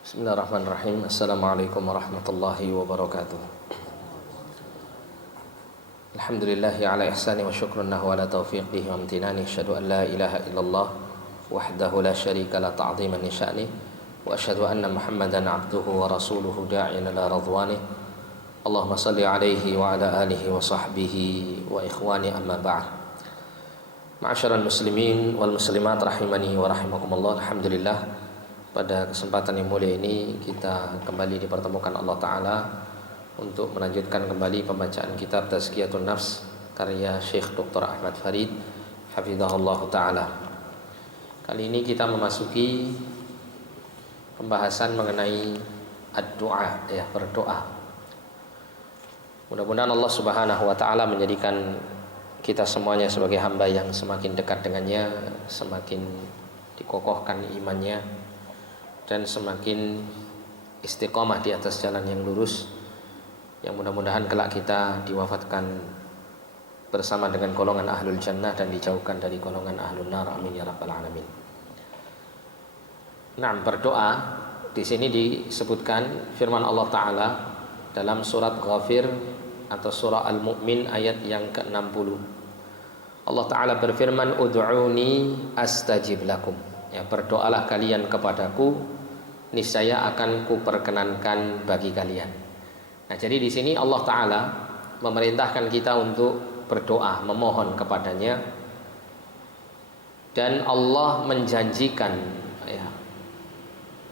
Bismillahirrahmanirrahim. Assalamualaikum warahmatullahi wabarakatuh. Alhamdulillahi ala ihsani wa syukrunahu ala taufiqihi wa amtinani. Asyhadu an la ilaha illallah wahdahu la syarika la ta'ziman li sya'ni wa asyhadu anna Muhammadan abduhu wa rasuluhu da'iyan ila radwanih. Allahumma salli alaihi wa ala alihi wa sahbihi wa ikhwani amma ba'd. Ma'asyiral muslimin wal muslimat rahimani wa rahimakumullah. Alhamdulillah, pada kesempatan yang mulia ini kita kembali dipertemukan Allah Ta'ala untuk melanjutkan kembali pembacaan kitab Tazkiyatun Nafs karya Syekh Dr. Ahmad Farid hafizahullah Ta'ala. Kali ini kita memasuki pembahasan mengenai ad-du'a, ya, berdoa. Mudah-mudahan Allah Subhanahu wa Ta'ala menjadikan kita semuanya sebagai hamba yang semakin dekat dengannya, semakin dikokohkan imannya, dan semakin istiqomah di atas jalan yang lurus, yang mudah-mudahan kelak kita diwafatkan bersama dengan golongan ahlul jannah dan dijauhkan dari golongan ahlul nar. Amin ya rabbal alamin. Nah, berdoa di sini disebutkan firman Allah Ta'ala dalam surat Ghafir atau surah Al-Mu'min ayat yang ke-60. Allah Ta'ala berfirman, ud'uni astajib lakum, ya, berdoalah kalian kepadaku, niscaya akan kuperkenankan bagi kalian. Nah, jadi di sini Allah Ta'ala memerintahkan kita untuk berdoa, memohon kepadanya, dan Allah menjanjikan, ya,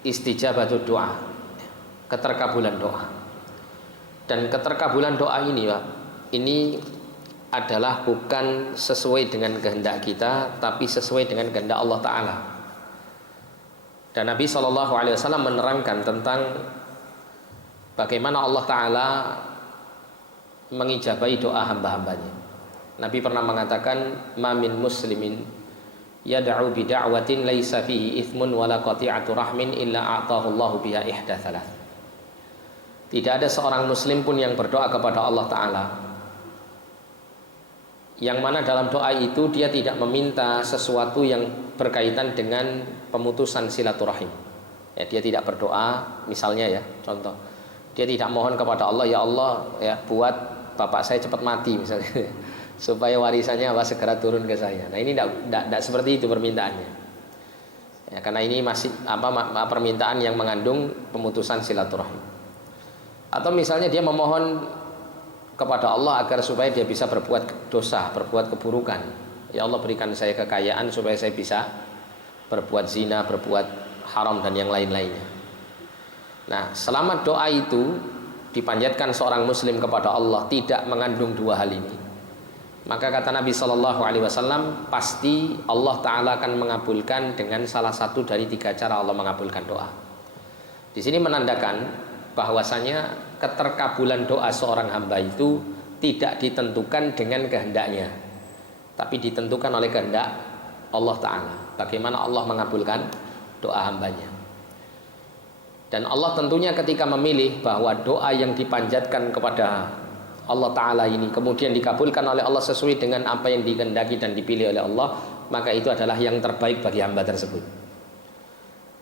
istijabatul doa, keterkabulan doa. Dan keterkabulan doa ini, Pak, ini adalah bukan sesuai dengan kehendak kita, tapi sesuai dengan kehendak Allah Ta'ala. Dan Nabi SAW menerangkan tentang bagaimana Allah Ta'ala mengijabahi doa hamba-hambanya. Nabi pernah mengatakan, ma min muslimin yad'u bida'watin laisa fihi ithmun wala qati'atu rahmin illa a'tahu Allahu biha ihda thalath. Tidak ada seorang muslim pun yang berdoa kepada Allah Ta'ala yang mana dalam doa itu dia tidak meminta sesuatu yang berkaitan dengan pemutusan silaturahim, ya, dia tidak berdoa, misalnya, ya, contoh, dia tidak mohon kepada Allah, ya Allah, ya, buat bapak saya cepat mati misalnya supaya warisannya segera turun ke saya. Nah, ini tidak seperti itu permintaannya, ya, karena ini masih permintaan yang mengandung pemutusan silaturahim. Atau misalnya dia memohon kepada Allah agar supaya dia bisa berbuat dosa, berbuat keburukan. Ya Allah, berikan saya kekayaan supaya saya bisa berbuat zina, berbuat haram, dan yang lain-lainnya. Nah, selama doa itu dipanjatkan seorang muslim kepada Allah tidak mengandung dua hal ini, maka kata Nabi SAW, pasti Allah Ta'ala akan mengabulkan dengan salah satu dari tiga cara Allah mengabulkan doa. Di sini menandakan bahwasanya keterkabulan doa seorang hamba itu tidak ditentukan dengan kehendaknya, tapi ditentukan oleh kehendak Allah Ta'ala, bagaimana Allah mengabulkan doa hambanya. Dan Allah tentunya ketika memilih bahwa doa yang dipanjatkan kepada Allah Ta'ala ini kemudian dikabulkan oleh Allah sesuai dengan apa yang dikehendaki dan dipilih oleh Allah, maka itu adalah yang terbaik bagi hamba tersebut.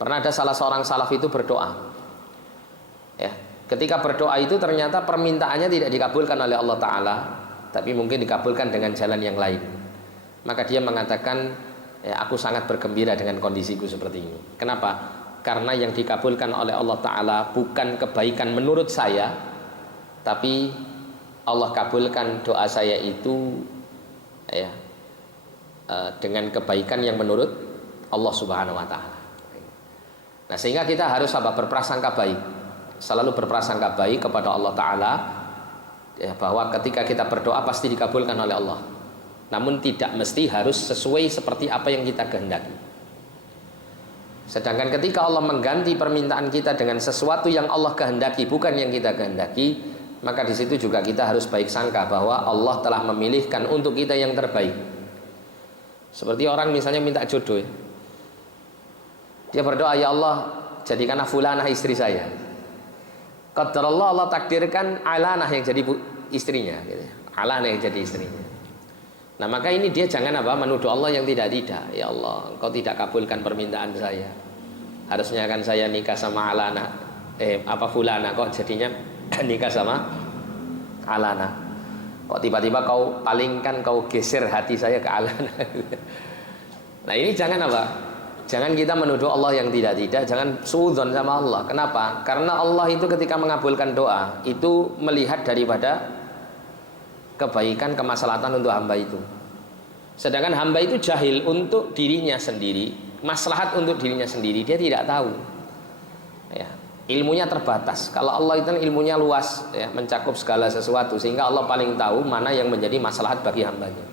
Pernah ada salah seorang salaf itu berdoa, ya, ketika berdoa itu ternyata permintaannya tidak dikabulkan oleh Allah Ta'ala, tapi mungkin dikabulkan dengan jalan yang lain. Maka dia mengatakan, ya, aku sangat bergembira dengan kondisiku seperti ini. Kenapa? Karena yang dikabulkan oleh Allah Ta'ala bukan kebaikan menurut saya, tapi Allah kabulkan doa saya itu, ya, dengan kebaikan yang menurut Allah Subhanahu wa Ta'ala. Nah, sehingga kita harus berprasangka baik, selalu berprasangka baik kepada Allah Ta'ala, ya, bahwa ketika kita berdoa pasti dikabulkan oleh Allah, namun tidak mesti harus sesuai seperti apa yang kita kehendaki. Sedangkan ketika Allah mengganti permintaan kita dengan sesuatu yang Allah kehendaki, bukan yang kita kehendaki, maka di situ juga kita harus baik sangka bahwa Allah telah memilihkan untuk kita yang terbaik. Seperti orang misalnya minta jodoh, ya, dia berdoa, ya Allah, jadikanlah fulanah istri saya. Qadarullah, Allah takdirkan alanah yang jadi istrinya, gitu. Alanah yang jadi istrinya. Nah, maka ini dia jangan menuduh Allah yang tidak-tidak. Ya Allah, Engkau tidak kabulkan permintaan saya. Harusnya kan saya nikah sama Alana, Fulana, kok jadinya nikah sama Alana. Kok tiba-tiba kau palingkan, kau geser hati saya ke Alana. Nah ini jangan apa? Jangan kita menuduh Allah yang tidak-tidak. Jangan suudzon sama Allah. Kenapa? Karena Allah itu ketika mengabulkan doa itu melihat daripada kebaikan, kemaslahatan untuk hamba itu. Sedangkan hamba itu jahil untuk dirinya sendiri, maslahat untuk dirinya sendiri dia tidak tahu. Ya, ilmunya terbatas. Kalau Allah itu ilmunya luas, ya, mencakup segala sesuatu, sehingga Allah paling tahu mana yang menjadi maslahat bagi hambanya.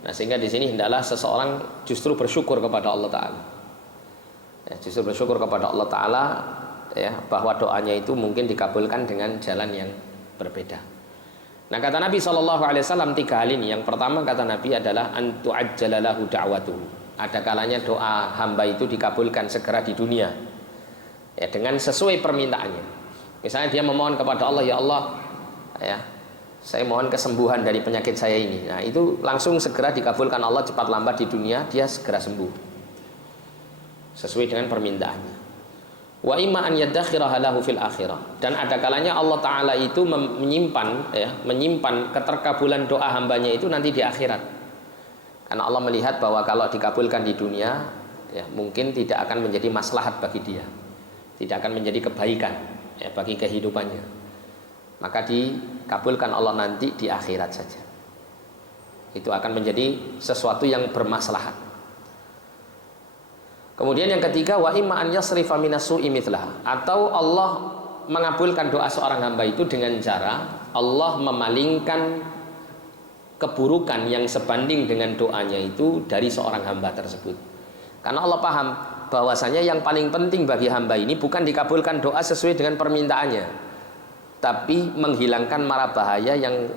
Nah, sehingga di sini hendaklah seseorang justru bersyukur kepada Allah Ta'ala. Ya, justru bersyukur kepada Allah Ta'ala, ya, bahwa doanya itu mungkin dikabulkan dengan jalan yang berbeda. Nah, kata Nabi SAW 3 hal ini. Yang pertama kata Nabi adalah antu ajjalalahu da'watuhu. Ada kalanya doa hamba itu dikabulkan segera di dunia, ya, dengan sesuai permintaannya. Misalnya dia memohon kepada Allah, ya Allah, ya, saya mohon kesembuhan dari penyakit saya ini. Nah itu langsung segera dikabulkan Allah, cepat lambat di dunia dia segera sembuh sesuai dengan permintaannya. Wa imma an yaddakhiraha lahu fil akhirah. Dan ada kalanya Allah Ta'ala itu menyimpan, ya, menyimpan keterkabulan doa hambanya itu nanti di akhirat. Karena Allah melihat bahwa kalau dikabulkan di dunia, ya, mungkin tidak akan menjadi maslahat bagi dia, tidak akan menjadi kebaikan, ya, bagi kehidupannya. Maka dikabulkan Allah nanti di akhirat saja. Itu akan menjadi sesuatu yang bermaslahat. Kemudian yang ketiga, wa imma an yasrifa minasu'i mithlah. Atau Allah mengabulkan doa seorang hamba itu dengan cara Allah memalingkan keburukan yang sebanding dengan doanya itu dari seorang hamba tersebut. Karena Allah paham bahwasanya yang paling penting bagi hamba ini bukan dikabulkan doa sesuai dengan permintaannya, tapi menghilangkan mara bahaya yang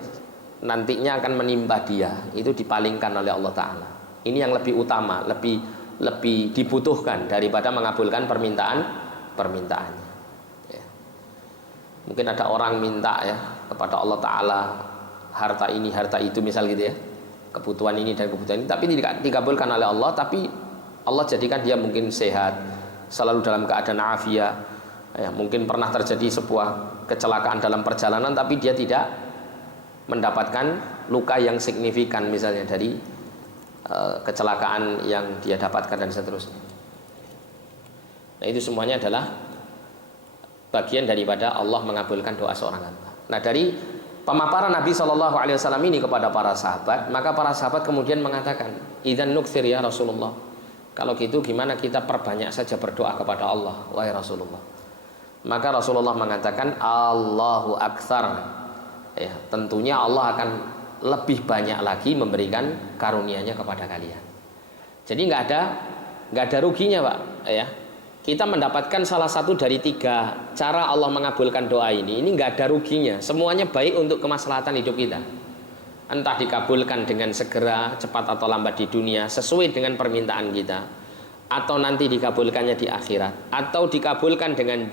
nantinya akan menimpa dia, itu dipalingkan oleh Allah Ta'ala. Ini yang lebih utama, lebih dibutuhkan daripada mengabulkan permintaannya, ya. Mungkin ada orang minta, ya, kepada Allah Ta'ala harta ini, harta itu, misal gitu, ya, kebutuhan ini dan kebutuhan ini, tapi tidak dikabulkan oleh Allah. Tapi Allah jadikan dia mungkin sehat, selalu dalam keadaan afiat, ya, mungkin pernah terjadi sebuah kecelakaan dalam perjalanan tapi dia tidak mendapatkan luka yang signifikan misalnya dari kecelakaan yang dia dapatkan dan seterusnya. Nah itu semuanya adalah bagian daripada Allah mengabulkan doa seorang hamba. Nah dari pemaparan Nabi SAW ini kepada para sahabat, maka para sahabat kemudian mengatakan, idzan nukthir ya Rasulullah, kalau gitu gimana kita perbanyak saja berdoa kepada Allah wahai Rasulullah. Maka Rasulullah mengatakan Allahu aktsar, ya, tentunya Allah akan lebih banyak lagi memberikan karunia-Nya kepada kalian. Jadi nggak ada ruginya, Pak, ya. Kita mendapatkan salah satu dari 3 cara Allah mengabulkan doa ini nggak ada ruginya. Semuanya baik untuk kemaslahatan hidup kita. Entah dikabulkan dengan segera, cepat atau lambat di dunia sesuai dengan permintaan kita, atau nanti dikabulkannya di akhirat, atau dikabulkan dengan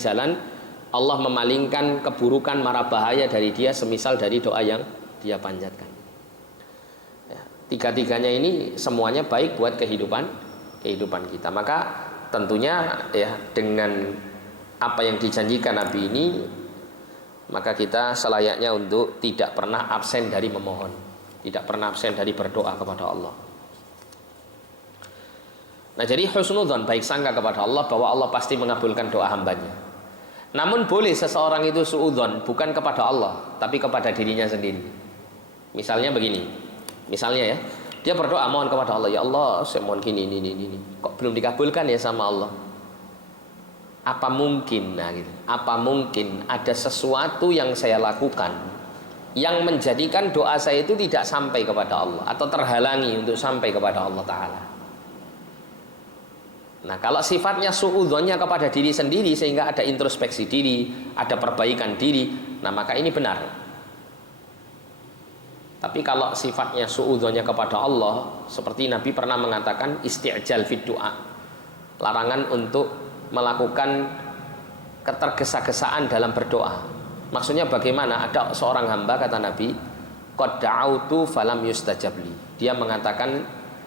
jalan Allah memalingkan keburukan mara bahaya dari dia, semisal dari doa yang dia panjatkan. Ya, 3-tiganya ini semuanya baik buat kehidupan kita. Maka tentunya, ya, dengan apa yang dijanjikan Nabi ini, maka kita selayaknya untuk tidak pernah absen dari memohon, tidak pernah absen dari berdoa kepada Allah. Nah jadi husnudzon, baik sangka kepada Allah bahwa Allah pasti mengabulkan doa hambanya. Namun boleh seseorang itu suudzon bukan kepada Allah tapi kepada dirinya sendiri. Misalnya begini, misalnya, ya, dia berdoa mohon kepada Allah, ya Allah saya mohon gini, kok belum dikabulkan ya sama Allah. Apa mungkin, nah gitu, apa mungkin ada sesuatu yang saya lakukan yang menjadikan doa saya itu tidak sampai kepada Allah atau terhalangi untuk sampai kepada Allah Ta'ala. Nah kalau sifatnya suudzonnya kepada diri sendiri sehingga ada introspeksi diri, ada perbaikan diri, nah maka ini benar. Tapi kalau sifatnya suudzonnya kepada Allah, seperti Nabi pernah mengatakan isti'jal fid du'a, larangan untuk melakukan ketergesa-gesaan dalam berdoa. Maksudnya bagaimana? Ada seorang hamba, kata Nabi, qad da'autu falam yustajab li. Dia mengatakan,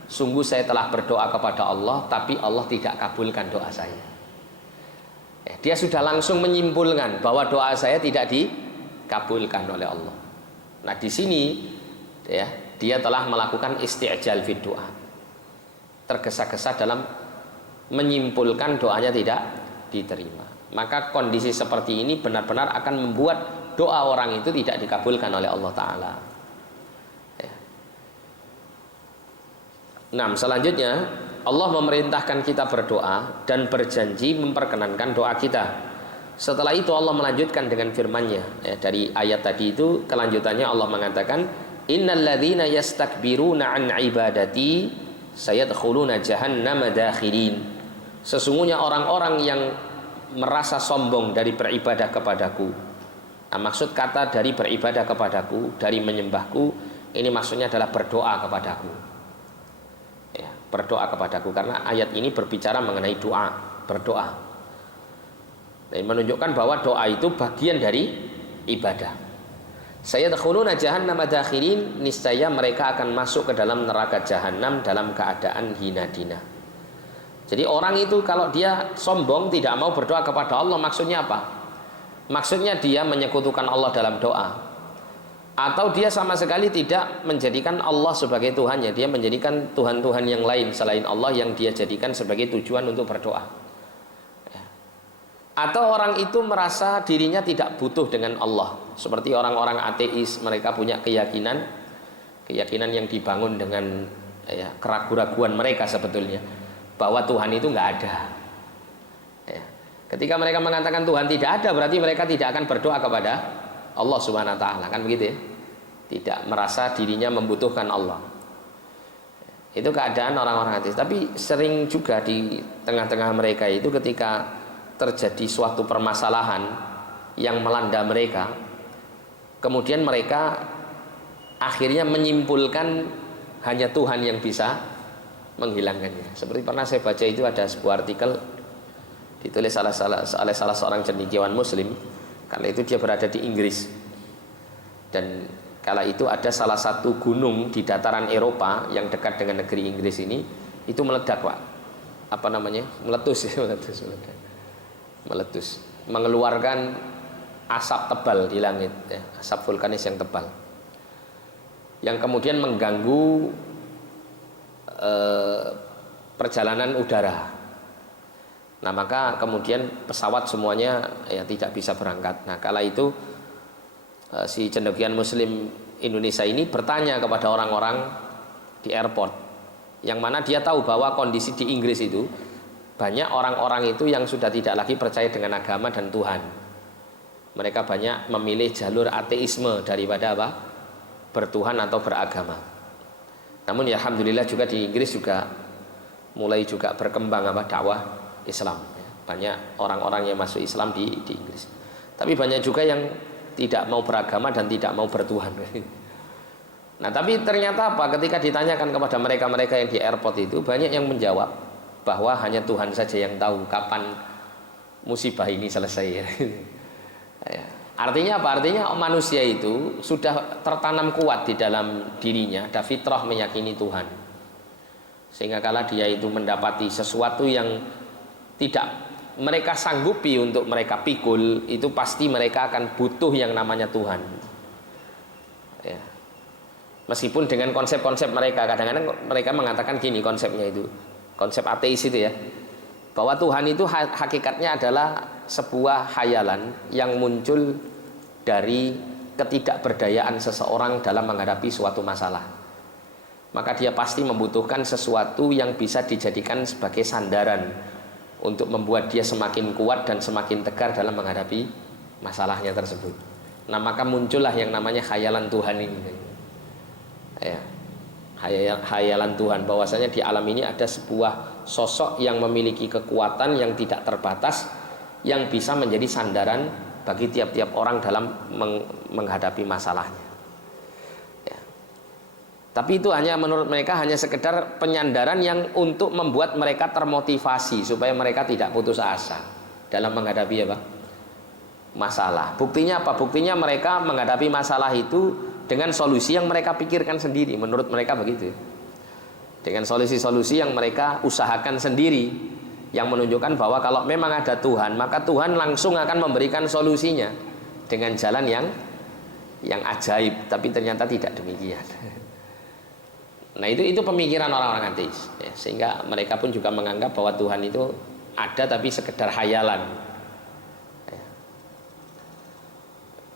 sungguh saya telah berdoa kepada Allah tapi Allah tidak kabulkan doa saya. Dia sudah langsung menyimpulkan bahwa doa saya tidak dikabulkan oleh Allah. Nah di sini ya, dia telah melakukan isti'jal fid doa, tergesa-gesa dalam menyimpulkan doanya tidak diterima. Maka kondisi seperti ini benar-benar akan membuat doa orang itu tidak dikabulkan oleh Allah Ta'ala. Nah, selanjutnya Allah memerintahkan kita berdoa dan berjanji memperkenankan doa kita. Setelah itu Allah melanjutkan dengan firman-Nya. Dari ayat tadi itu kelanjutannya Allah mengatakan, innal ladzina yastakbiruna an ibadati sayadkhuluna jahannama dakhirin. Sesungguhnya orang-orang yang merasa sombong dari beribadah kepadaku. Nah, maksud kata dari beribadah kepadaku, dari menyembahku, ini maksudnya adalah berdoa kepadaku. Berdoa kepadaku, karena ayat ini berbicara mengenai doa, berdoa. Dan menunjukkan bahwa doa itu bagian dari ibadah. Sayadkhuluna jahannama dakhirin, niscaya mereka akan masuk ke dalam neraka jahanam dalam keadaan hina dina. Jadi orang itu kalau dia sombong tidak mau berdoa kepada Allah, maksudnya apa? Maksudnya dia menyekutukan Allah dalam doa, atau dia sama sekali tidak menjadikan Allah sebagai Tuhannya, dia menjadikan Tuhan-Tuhan yang lain selain Allah yang dia jadikan sebagai tujuan untuk berdoa. Atau orang itu merasa dirinya tidak butuh dengan Allah, seperti orang-orang ateis, mereka punya keyakinan yang dibangun dengan keraguan-raguan mereka sebetulnya, bahwa Tuhan itu nggak ada. Ketika mereka mengatakan Tuhan tidak ada, berarti mereka tidak akan berdoa kepada Allah Subhanahu wa Ta'ala, kan begitu ya? Tidak merasa dirinya membutuhkan Allah. Itu keadaan orang-orang ateis. Tapi sering juga di tengah-tengah mereka itu ketika terjadi suatu permasalahan yang melanda mereka, kemudian mereka akhirnya menyimpulkan hanya Tuhan yang bisa menghilangkannya. Seperti pernah saya baca itu ada sebuah artikel ditulis oleh salah seorang cendekiawan Muslim. Karena itu dia berada di Inggris, dan kala itu ada salah satu gunung di dataran Eropa yang dekat dengan negeri Inggris ini, itu meledak, Pak. Apa namanya? Meletus, meletus, mengeluarkan asap tebal di langit, asap vulkanis yang tebal, yang kemudian mengganggu perjalanan udara. Nah, maka kemudian pesawat semuanya tidak bisa berangkat. Nah, kala itu si cendekiawan Muslim Indonesia ini bertanya kepada orang-orang di airport, yang mana dia tahu bahwa kondisi di Inggris itu banyak orang-orang itu yang sudah tidak lagi percaya dengan agama dan Tuhan. Mereka banyak memilih jalur ateisme daripada apa? Bertuhan atau beragama. Namun ya alhamdulillah juga di Inggris juga mulai juga berkembang dakwah Islam. Banyak orang-orang yang masuk Islam di Inggris. Tapi banyak juga yang tidak mau beragama dan tidak mau bertuhan. Nah, tapi ternyata apa? Ketika ditanyakan kepada mereka-mereka yang di airport itu, banyak yang menjawab bahwa hanya Tuhan saja yang tahu kapan musibah ini selesai. Artinya apa? Artinya manusia itu sudah tertanam kuat di dalam dirinya, ada fitrah meyakini Tuhan. Sehingga kala dia itu mendapati sesuatu yang tidak mereka sanggupi untuk mereka pikul, itu pasti mereka akan butuh yang namanya Tuhan. Meskipun dengan konsep-konsep mereka, kadang-kadang mereka mengatakan gini konsepnya itu, konsep ateis itu ya, bahwa Tuhan itu hakikatnya adalah sebuah khayalan yang muncul dari ketidakberdayaan seseorang dalam menghadapi suatu masalah. Maka dia pasti membutuhkan sesuatu yang bisa dijadikan sebagai sandaran untuk membuat dia semakin kuat dan semakin tegar dalam menghadapi masalahnya tersebut. Nah, maka muncullah yang namanya khayalan Tuhan ini. Khayalan Tuhan, bahwasanya di alam ini ada sebuah sosok yang memiliki kekuatan yang tidak terbatas, yang bisa menjadi sandaran bagi tiap-tiap orang dalam menghadapi masalahnya. Tapi itu hanya menurut mereka hanya sekedar penyandaran yang untuk membuat mereka termotivasi supaya mereka tidak putus asa dalam menghadapi masalah. Buktinya apa? Buktinya mereka menghadapi masalah itu dengan solusi yang mereka pikirkan sendiri, menurut mereka begitu. dengan solusi-solusi yang mereka usahakan sendiri, yang menunjukkan bahwa kalau memang ada Tuhan, maka Tuhan langsung akan memberikan solusinya dengan jalan yang ajaib. Tapi ternyata tidak demikian. Nah itu pemikiran orang-orang ateis ya, sehingga mereka pun juga menganggap bahwa Tuhan itu ada tapi sekedar hayalan ya.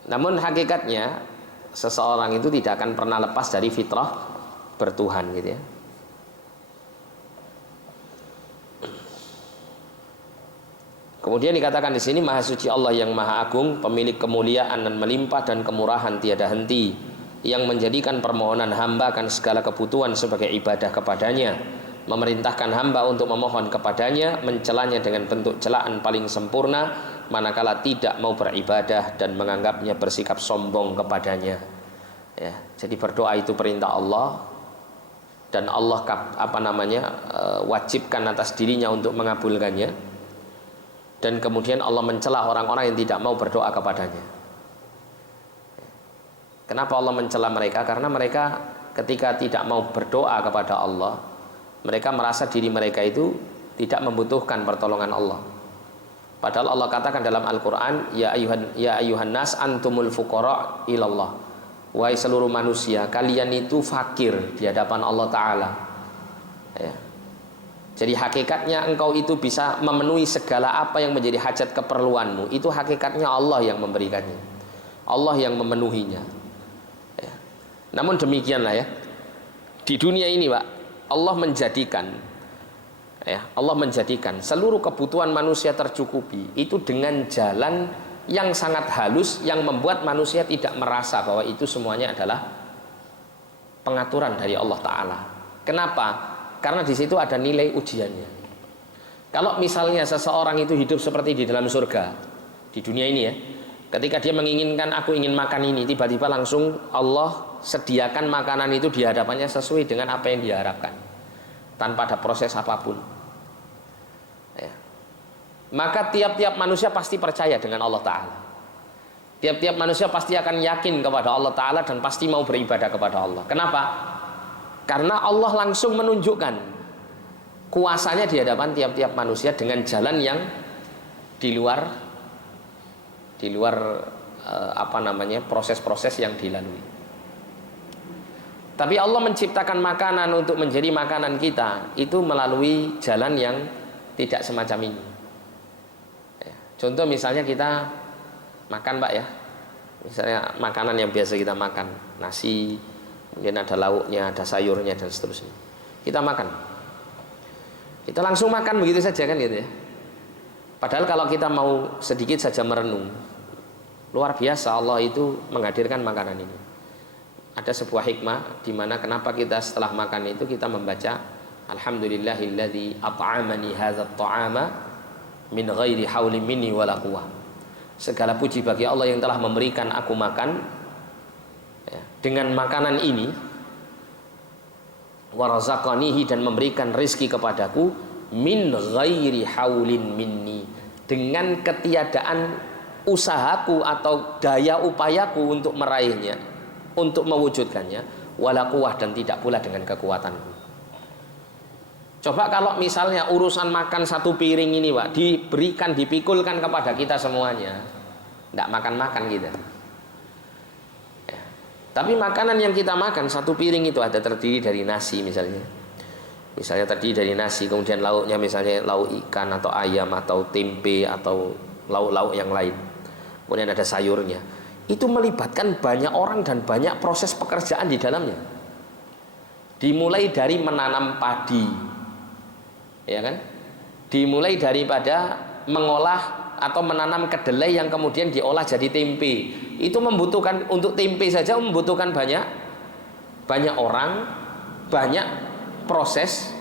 Namun hakikatnya seseorang itu tidak akan pernah lepas dari fitrah bertuhan gitu ya. Kemudian dikatakan di sini, Maha Suci Allah yang Maha Agung, pemilik kemuliaan dan melimpah dan kemurahan tiada henti, yang menjadikan permohonan hamba akan segala kebutuhan sebagai ibadah kepadanya, memerintahkan hamba untuk memohon kepadanya, mencelanya dengan bentuk celaan paling sempurna, manakala tidak mau beribadah dan menganggapnya bersikap sombong kepadanya. Ya, jadi berdoa itu perintah Allah, dan Allah wajibkan atas dirinya untuk mengabulkannya, dan kemudian Allah mencela orang-orang yang tidak mau berdoa kepadanya. Kenapa Allah mencela mereka? Karena mereka ketika tidak mau berdoa kepada Allah, mereka merasa diri mereka itu tidak membutuhkan pertolongan Allah. Padahal Allah katakan dalam Al-Quran, ya ayuhan nas antumul fuqara ilallah. Wahai seluruh manusia, kalian itu fakir di hadapan Allah Ta'ala ya. Jadi hakikatnya engkau itu bisa memenuhi segala apa yang menjadi hajat keperluanmu. Itu hakikatnya Allah yang memberikannya, Allah yang memenuhinya. Namun demikianlah ya, di dunia ini Pak, Allah menjadikan seluruh kebutuhan manusia tercukupi itu dengan jalan yang sangat halus, yang membuat manusia tidak merasa bahwa itu semuanya adalah pengaturan dari Allah Ta'ala. Kenapa? Karena di situ ada nilai ujiannya. Kalau misalnya seseorang itu hidup seperti di dalam surga, di dunia ini ya, ketika dia menginginkan, aku ingin makan ini, tiba-tiba langsung Allah sediakan makanan itu di hadapannya sesuai dengan apa yang diharapkan, tanpa ada proses apapun ya. Maka tiap-tiap manusia pasti percaya dengan Allah Ta'ala. Tiap-tiap manusia pasti akan yakin kepada Allah Ta'ala dan pasti mau beribadah kepada Allah. Kenapa? Karena Allah langsung menunjukkan kuasanya di hadapan tiap-tiap manusia dengan jalan yang di luar proses-proses yang dilalui. Tapi Allah menciptakan makanan untuk menjadi makanan kita itu melalui jalan yang tidak semacam ini ya. Contoh misalnya kita makan Pak ya, misalnya makanan yang biasa kita makan, nasi, kemudian ada lauknya, ada sayurnya dan seterusnya. Kita makan, kita langsung makan begitu saja kan gitu ya. Padahal kalau kita mau sedikit saja merenung, luar biasa Allah itu menghadirkan makanan ini. Ada sebuah hikmah di mana kenapa kita setelah makan itu kita membaca alhamdulillahilladzi at'amani hadzal ta'ama min ghairi haulin minni wala quwwah. Segala puji bagi Allah yang telah memberikan aku makan ya, dengan makanan ini, wa razaqanihi, dan memberikan rezeki kepadaku, min ghairi haulin minni, dengan ketiadaan usahaku atau daya upayaku untuk meraihnya, untuk mewujudkannya, wala quwwah, dan tidak pula dengan kekuatanku. Coba kalau misalnya urusan makan satu piring ini Pak diberikan, dipikulkan kepada kita semuanya, tidak makan-makan kita ya. Tapi makanan yang kita makan satu piring itu ada terdiri dari nasi misalnya terdiri dari nasi, kemudian lauknya misalnya lauk ikan atau ayam atau tempe atau lauk-lauk yang lain, kemudian ada sayurnya. Itu melibatkan banyak orang dan banyak proses pekerjaan di dalamnya. Dimulai dari menanam padi, ya kan? Dimulai daripada mengolah atau menanam kedelai yang kemudian diolah jadi tempe. Itu membutuhkan, untuk tempe saja membutuhkan banyak orang, banyak proses,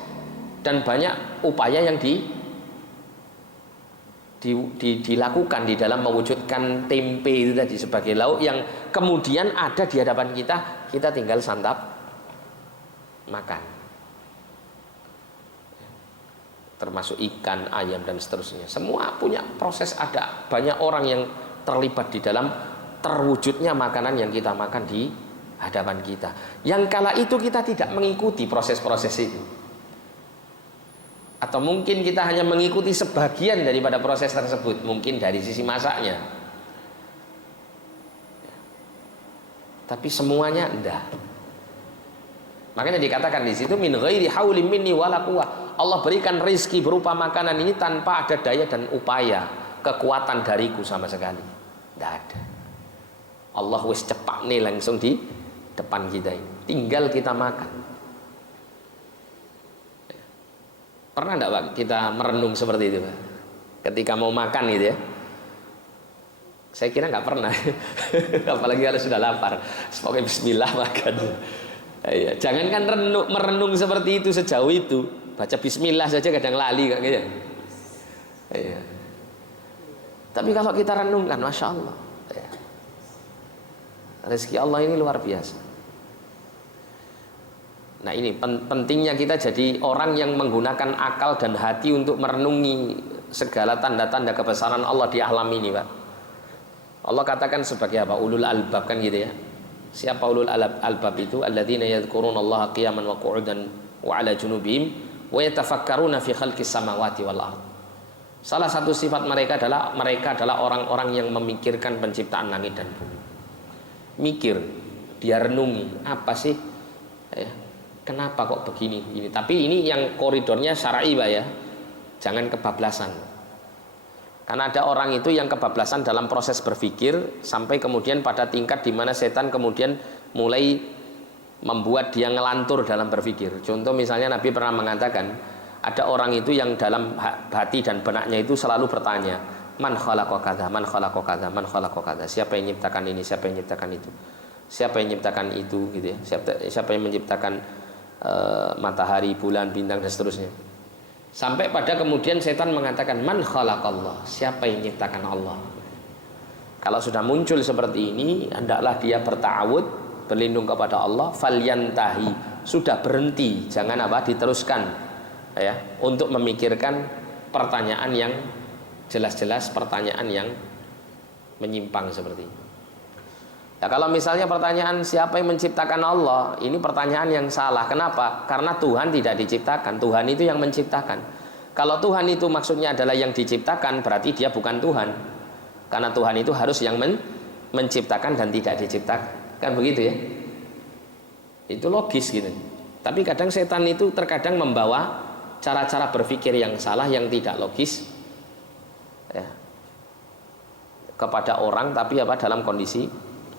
dan banyak upaya yang dilakukan di dalam mewujudkan tempe itu tadi sebagai lauk yang kemudian ada di hadapan kita, kita tinggal santap makan, termasuk ikan, ayam dan seterusnya. Semua punya proses, ada banyak orang yang terlibat di dalam terwujudnya makanan yang kita makan di hadapan kita. Yang kala itu kita tidak mengikuti proses-proses itu. Atau mungkin kita hanya mengikuti sebagian daripada proses tersebut, mungkin dari sisi masaknya. Tapi semuanya enggak. Makanya dikatakan di situ min ghairi haulin minni wala quwwah. Allah berikan rizki berupa makanan ini tanpa ada daya dan upaya, kekuatan dariku sama sekali. Enggak ada. Allah wis cepak nih langsung di depan kita ini. Tinggal kita makan. Pernah enggak Pak kita merenung seperti itu Pak? Ketika mau makan gitu ya? Saya kira nggak pernah. Apalagi kalau sudah lapar. Pokoknya bismillah makan. Ya, jangankan merenung seperti itu sejauh itu. Baca bismillah saja kadang lali kayak gitu. Ya. Tapi kalau kita renungkan, masya Allah. Ya. Rezeki Allah ini luar biasa. Nah ini pentingnya kita jadi orang yang menggunakan akal dan hati untuk merenungi segala tanda-tanda kebesaran Allah di alam ini Pak. Allah katakan sebagai apa? Ulul albab kan gitu ya. Siapa ulul albab itu? Alladzina yadhkurunallaha qiyaman wa qu'udan wa 'ala junubihim wa yatafakkaruna fi khalqis samawati wal ardh. Salah satu sifat mereka adalah orang-orang yang memikirkan penciptaan langit dan bumi. Mikir, dia renungi, apa sih? Ya, kenapa kok begini? Tapi ini yang koridornya syar'i Pak ya. Jangan kebablasan. Karena ada orang itu yang kebablasan dalam proses berpikir sampai kemudian pada tingkat di mana setan kemudian mulai membuat dia ngelantur dalam berpikir. Contoh misalnya Nabi pernah mengatakan ada orang itu yang dalam hati dan benaknya itu selalu bertanya, man khalaqa kadza, man khalaqa kadza, man khalaqa kadza. Siapa yang menciptakan ini, siapa yang menciptakan itu? Siapa yang menciptakan itu gitu ya. Siapa yang menciptakan matahari, bulan, bintang dan seterusnya. Sampai pada kemudian setan mengatakan man khalaqallah, siapa yang menciptakan Allah. Kalau sudah muncul seperti ini, hendaklah dia berta'awud, berlindung kepada Allah, falyantahi, sudah berhenti, jangan apa diteruskan ya, untuk memikirkan pertanyaan yang jelas-jelas pertanyaan yang menyimpang seperti ini. Nah, kalau misalnya pertanyaan siapa yang menciptakan Allah, ini pertanyaan yang salah. Kenapa? Karena Tuhan tidak diciptakan, Tuhan itu yang menciptakan. Kalau Tuhan itu maksudnya adalah yang diciptakan, berarti dia bukan Tuhan. Karena Tuhan itu harus yang menciptakan dan tidak diciptakan. Kan begitu ya? Itu logis gitu. Tapi kadang setan itu terkadang membawa cara-cara berpikir yang salah, yang tidak logis ya, kepada orang, tapi apa dalam kondisi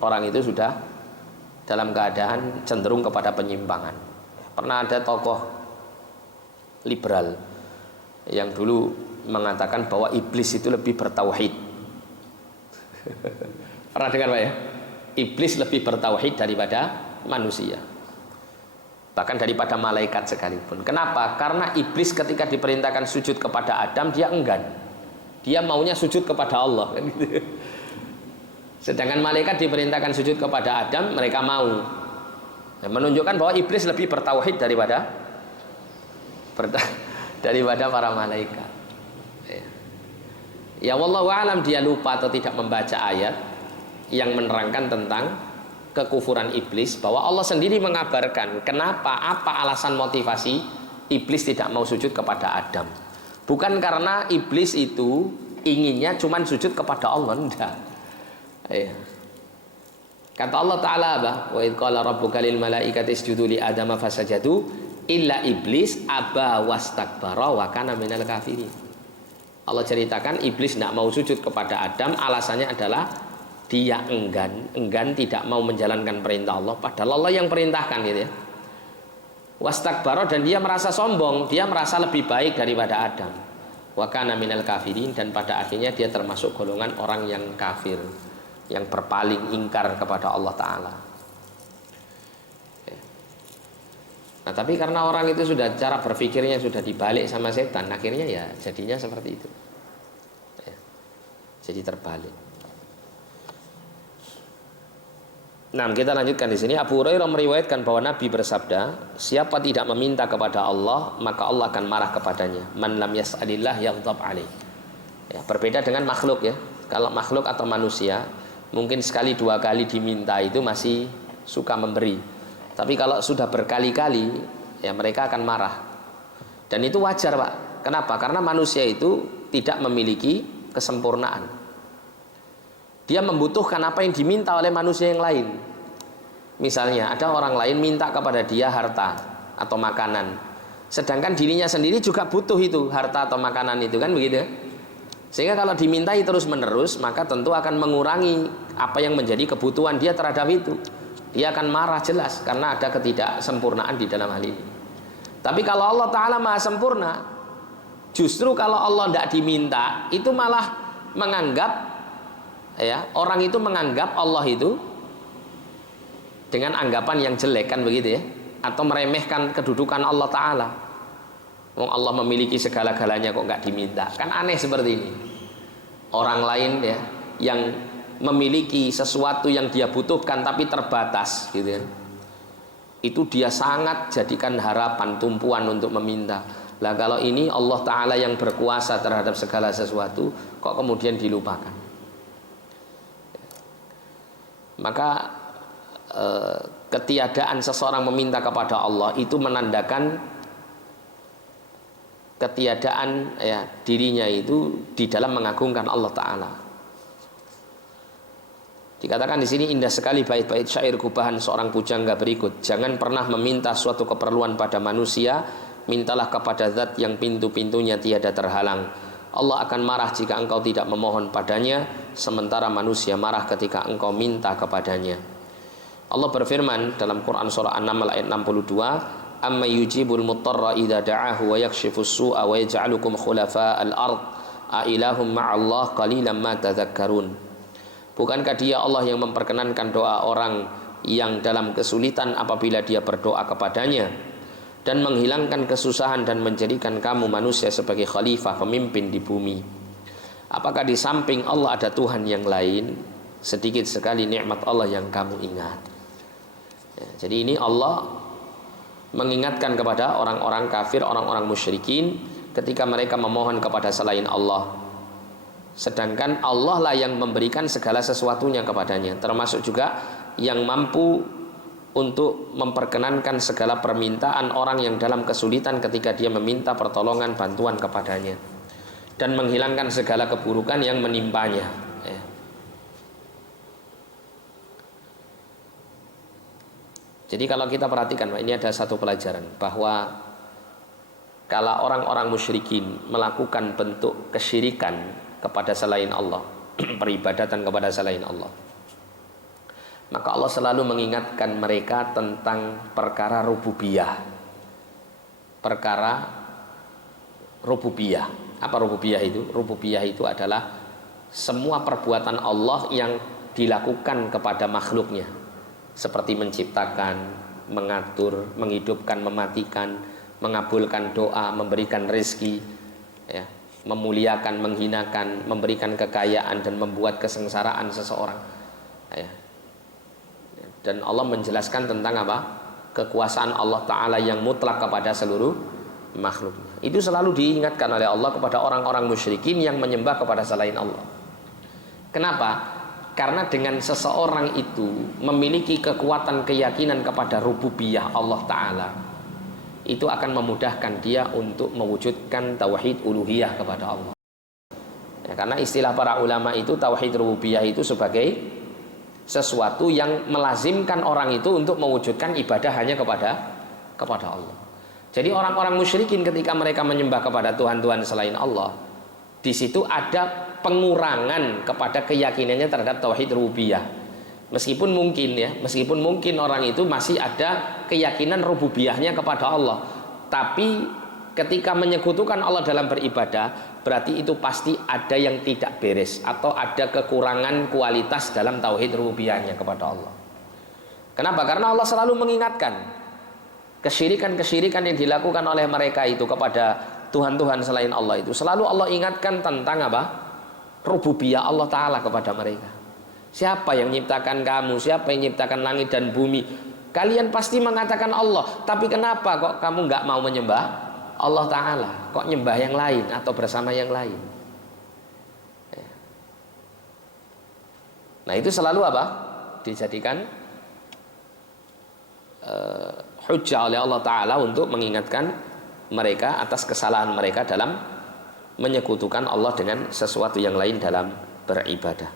orang itu sudah dalam keadaan cenderung kepada penyimpangan. Pernah ada tokoh liberal yang dulu mengatakan bahwa iblis itu lebih bertauhid. Pernah dengar Pak ya? Iblis lebih bertauhid daripada manusia, bahkan daripada malaikat sekalipun. Kenapa? Karena iblis ketika diperintahkan sujud kepada Adam, dia enggan. Dia maunya sujud kepada Allah. Sedangkan malaikat diperintahkan sujud kepada Adam, mereka mau. Nah, menunjukkan bahwa iblis lebih bertauhid daripada para malaikat. Ya wallahu a'lam, dia lupa atau tidak membaca ayat yang menerangkan tentang kekufuran iblis, bahwa Allah sendiri mengabarkan kenapa, apa alasan motivasi iblis tidak mau sujud kepada Adam. Bukan karena iblis itu inginnya cuman sujud kepada Allah, enggak. Ya. Kata Allah Ta'ala apa? Wa idh qala rabbuka lil malaikati isjudu li adama fasajadu illa iblis aba wastakbara wa kana minal kafirin. Allah ceritakan iblis tidak mau sujud kepada Adam, alasannya adalah dia enggan tidak mau menjalankan perintah Allah, padahal Allah yang perintahkan gitu ya. Wastakbara, dan dia merasa sombong, dia merasa lebih baik daripada Adam. Wa kana minal kafirin, dan pada akhirnya dia termasuk golongan orang yang kafir, yang berpaling ingkar kepada Allah Ta'ala. Nah tapi karena orang itu sudah cara berpikirnya sudah dibalik sama setan, akhirnya ya jadinya seperti itu ya, jadi terbalik. Nah kita lanjutkan di sini. Abu Hurairah meriwayatkan bahwa Nabi bersabda, siapa tidak meminta kepada Allah maka Allah akan marah kepadanya. Man lam yas'alillah yaghdab alaih. Ya, berbeda dengan makhluk ya. Kalau makhluk atau manusia mungkin sekali dua kali diminta itu masih suka memberi. Tapi kalau sudah berkali-kali, ya mereka akan marah. Dan itu wajar, Pak. Kenapa? Karena manusia itu tidak memiliki kesempurnaan. Dia membutuhkan apa yang diminta oleh manusia yang lain. Misalnya ada orang lain minta kepada dia harta atau makanan, sedangkan dirinya sendiri juga butuh itu harta atau makanan itu, kan begitu? Sehingga kalau dimintai terus menerus, maka tentu akan mengurangi apa yang menjadi kebutuhan dia terhadap itu. Dia akan marah jelas karena ada ketidaksempurnaan di dalam hal ini. Tapi kalau Allah Ta'ala maha sempurna, justru kalau Allah tidak diminta, itu malah menganggap, ya, orang itu menganggap Allah itu dengan anggapan yang jelek, kan begitu ya, atau meremehkan kedudukan Allah Ta'ala. Allah memiliki segala-galanya kok nggak diminta, kan aneh seperti ini. Orang lain ya yang memiliki sesuatu yang dia butuhkan tapi terbatas gitu ya, itu dia sangat jadikan harapan, tumpuan untuk meminta. Lah kalau ini Allah Ta'ala yang berkuasa terhadap segala sesuatu, kok kemudian dilupakan? Maka ketiadaan seseorang meminta kepada Allah itu menandakan ketiadaan ya dirinya itu di dalam mengagungkan Allah Ta'ala. Dikatakan di sini indah sekali bait-bait syair gubahan seorang pujangga berikut. Jangan pernah meminta suatu keperluan pada manusia, mintalah kepada zat yang pintu-pintunya tiada terhalang. Allah akan marah jika engkau tidak memohon padanya, sementara manusia marah ketika engkau minta kepadanya. Allah berfirman dalam Quran surah An-Naml ayat 62, amma yujibul muttarra idza da'ahu wa yakshifus su'a wa yaj'alukum khulafa'al ard a ilahum ma'allah qalilan ma tadhakkarun. Bukankah dia Allah yang memperkenankan doa orang yang dalam kesulitan apabila dia berdoa kepadanya, dan menghilangkan kesusahan dan menjadikan kamu manusia sebagai khalifah, pemimpin di bumi? Apakah di samping Allah ada Tuhan yang lain? Sedikit sekali nikmat Allah yang kamu ingat. Ya, jadi ini Allah mengingatkan kepada orang-orang kafir, orang-orang musyrikin ketika mereka memohon kepada selain Allah, sedangkan Allah lah yang memberikan segala sesuatunya kepadanya, termasuk juga yang mampu untuk memperkenankan segala permintaan orang yang dalam kesulitan ketika dia meminta pertolongan bantuan kepadanya, dan menghilangkan segala keburukan yang menimpanya. Ya. Jadi kalau kita perhatikan, ini ada satu pelajaran, bahwa kalau orang-orang musyrikin melakukan bentuk kesyirikan kepada selain Allah, peribadatan kepada selain Allah, maka Allah selalu mengingatkan mereka tentang perkara rububiyah. Perkara rububiyah. Apa rububiyah itu? Rububiyah itu adalah semua perbuatan Allah yang dilakukan kepada makhluknya, seperti menciptakan, mengatur, menghidupkan, mematikan, mengabulkan doa, memberikan rezeki, ya, memuliakan, menghinakan, memberikan kekayaan, dan membuat kesengsaraan seseorang. Ya. Dan Allah menjelaskan tentang apa? Kekuasaan Allah Ta'ala yang mutlak kepada seluruh makhluknya. Itu selalu diingatkan oleh Allah kepada orang-orang musyrikin yang menyembah kepada selain Allah. Kenapa? Karena dengan seseorang itu memiliki kekuatan keyakinan kepada rububiyah Allah Ta'ala, itu akan memudahkan dia untuk mewujudkan tauhid uluhiyah kepada Allah. Ya, karena istilah para ulama itu tauhid rububiyah itu sebagai sesuatu yang melazimkan orang itu untuk mewujudkan ibadah hanya kepada Allah. Jadi orang-orang musyrikin ketika mereka menyembah kepada Tuhan-Tuhan selain Allah, di situ ada pengurangan kepada keyakinannya terhadap tauhid rububiyah. Meskipun mungkin orang itu masih ada keyakinan rububiyahnya kepada Allah, tapi ketika menyekutukan Allah dalam beribadah, berarti itu pasti ada yang tidak beres atau ada kekurangan kualitas dalam tauhid rububiyahnya kepada Allah. Kenapa? Karena Allah selalu mengingatkan kesyirikan-kesyirikan yang dilakukan oleh mereka itu kepada Tuhan-Tuhan selain Allah itu. Selalu Allah ingatkan tentang apa? Rububiyah Allah Ta'ala kepada mereka. Siapa yang menciptakan kamu? Siapa yang menciptakan langit dan bumi? Kalian pasti mengatakan Allah, tapi kenapa kok kamu nggak mau menyembah Allah Ta'ala? Kok nyembah yang lain atau bersama yang lain? Nah itu selalu apa? Dijadikan hujjah oleh Allah Ta'ala untuk mengingatkan mereka atas kesalahan mereka dalam menyekutukan Allah dengan sesuatu yang lain dalam beribadah.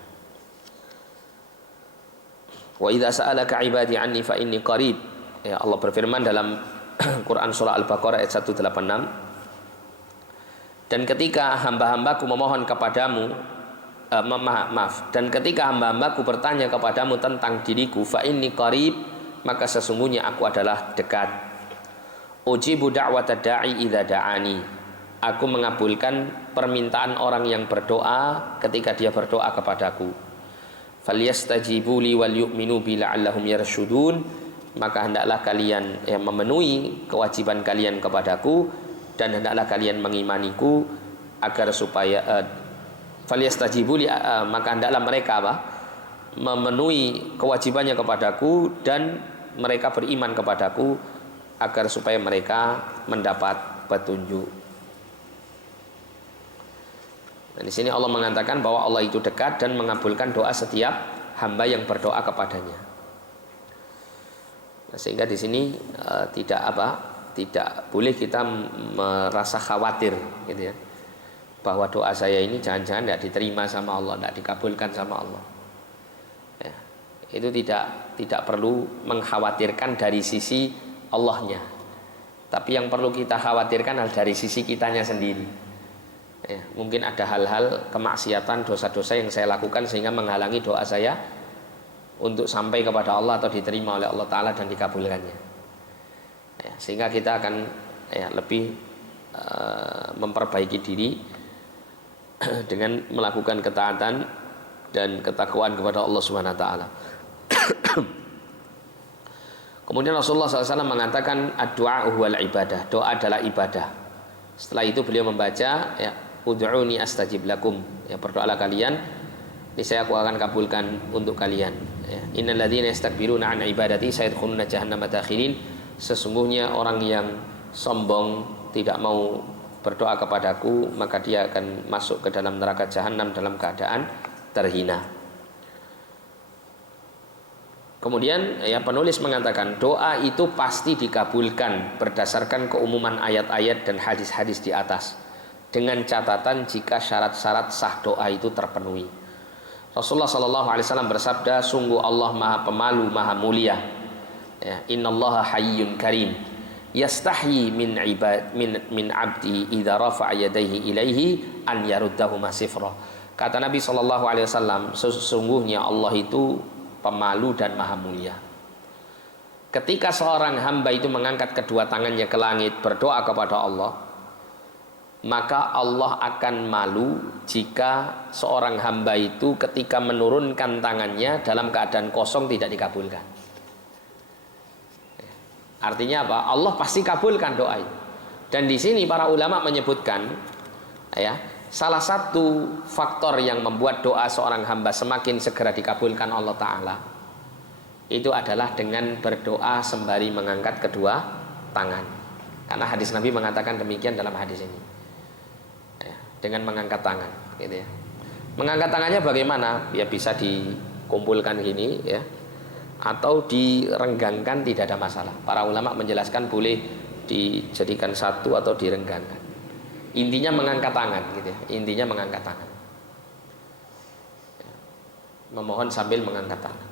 Wa idza sa'alaka 'ibadi 'anni fa inni qarib. Ya, Allah berfirman dalam Quran surah Al-Baqarah ayat 186. Dan ketika hamba-hambaku memohon kepadamu, dan ketika hamba-hambaku bertanya kepadamu tentang diriku, fa inni qarib, maka sesungguhnya aku adalah dekat. Ujibu da'wata da'i idza da'ani. Aku mengabulkan permintaan orang yang berdoa ketika dia berdoa kepadaku. Falyastajibu li wal yu'minu bi la'allahum yarshudun. Maka hendaklah kalian memenuhi kewajiban kalian kepadaku, dan hendaklah kalian mengimaniku agar supaya falyastajibu li, maka hendaklah mereka memenuhi kewajibannya kepadaku dan mereka beriman kepadaku agar supaya mereka mendapat petunjuk. Dan di sini Allah mengatakan bahwa Allah itu dekat dan mengabulkan doa setiap hamba yang berdoa kepadanya. Nah, sehingga di sini tidak boleh kita merasa khawatir, gitu ya, bahwa doa saya ini jangan-jangan tidak diterima sama Allah, tidak dikabulkan sama Allah. Ya, itu tidak perlu mengkhawatirkan dari sisi Allahnya, tapi yang perlu kita khawatirkan adalah dari sisi kitanya sendiri. Ya, mungkin ada hal-hal kemaksiatan, dosa-dosa yang saya lakukan sehingga menghalangi doa saya untuk sampai kepada Allah atau diterima oleh Allah Ta'ala dan dikabulkannya. Ya, sehingga kita akan lebih memperbaiki diri dengan melakukan ketaatan dan ketakwaan kepada Allah Subhanahu Wa Ta'ala. Kemudian Rasulullah SAW mengatakan ad-du'a huwal ibadah, doa adalah ibadah. Setelah itu beliau membaca ud'uni astajib lakum, berdoalah kalian, niscaya aku akan kabulkan untuk kalian. Innal ladzina yastakbiruna an ibadati sayadkhuluna jahannama dakhirin. Sesungguhnya orang yang sombong tidak mau berdoa kepadaku, maka dia akan masuk ke dalam neraka jahanam dalam keadaan terhina. Kemudian penulis mengatakan doa itu pasti dikabulkan berdasarkan keumuman ayat-ayat dan hadis-hadis di atas, dengan catatan jika syarat-syarat sah doa itu terpenuhi. Rasulullah SAW bersabda, sungguh Allah Maha Pemalu, Maha Mulia. Innallaha hayyun karim, yastahyi min abdi idza rafa'a yadayhi ilaihi an yaruddahuma sifra. Kata Nabi SAW, sesungguhnya Allah itu pemalu dan maha mulia. Ketika seorang hamba itu mengangkat kedua tangannya ke langit berdoa kepada Allah, maka Allah akan malu jika seorang hamba itu ketika menurunkan tangannya dalam keadaan kosong tidak dikabulkan. Artinya apa? Allah pasti kabulkan doa itu. Dan di sini para ulama menyebutkan, salah satu faktor yang membuat doa seorang hamba semakin segera dikabulkan Allah Ta'ala itu adalah dengan berdoa sembari mengangkat kedua tangan. Karena hadis Nabi mengatakan demikian dalam hadis ini. Dengan mengangkat tangan, gitu ya. Mengangkat tangannya bagaimana? Ya bisa dikumpulkan gini, ya, atau direnggangkan, tidak ada masalah. Para ulama menjelaskan boleh dijadikan satu atau direnggangkan. Intinya mengangkat tangan, gitu ya. Intinya mengangkat tangan. Memohon sambil mengangkat tangan.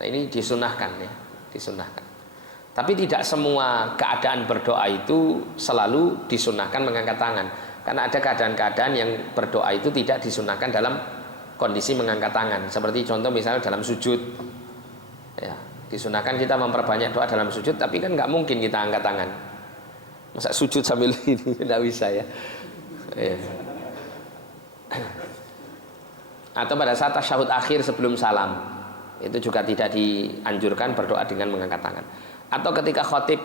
Nah, ini disunahkan, ya, disunahkan. Tapi tidak semua keadaan berdoa itu selalu disunahkan mengangkat tangan. Karena ada keadaan-keadaan yang berdoa itu tidak disunahkan dalam kondisi mengangkat tangan. Seperti contoh misalnya dalam sujud, ya, disunahkan kita memperbanyak doa dalam sujud, tapi kan nggak mungkin kita angkat tangan. Masa sujud sambil ini nggak bisa, ya. Atau pada saat tasyahud akhir sebelum salam, itu juga tidak dianjurkan berdoa dengan mengangkat tangan. Atau ketika khotib,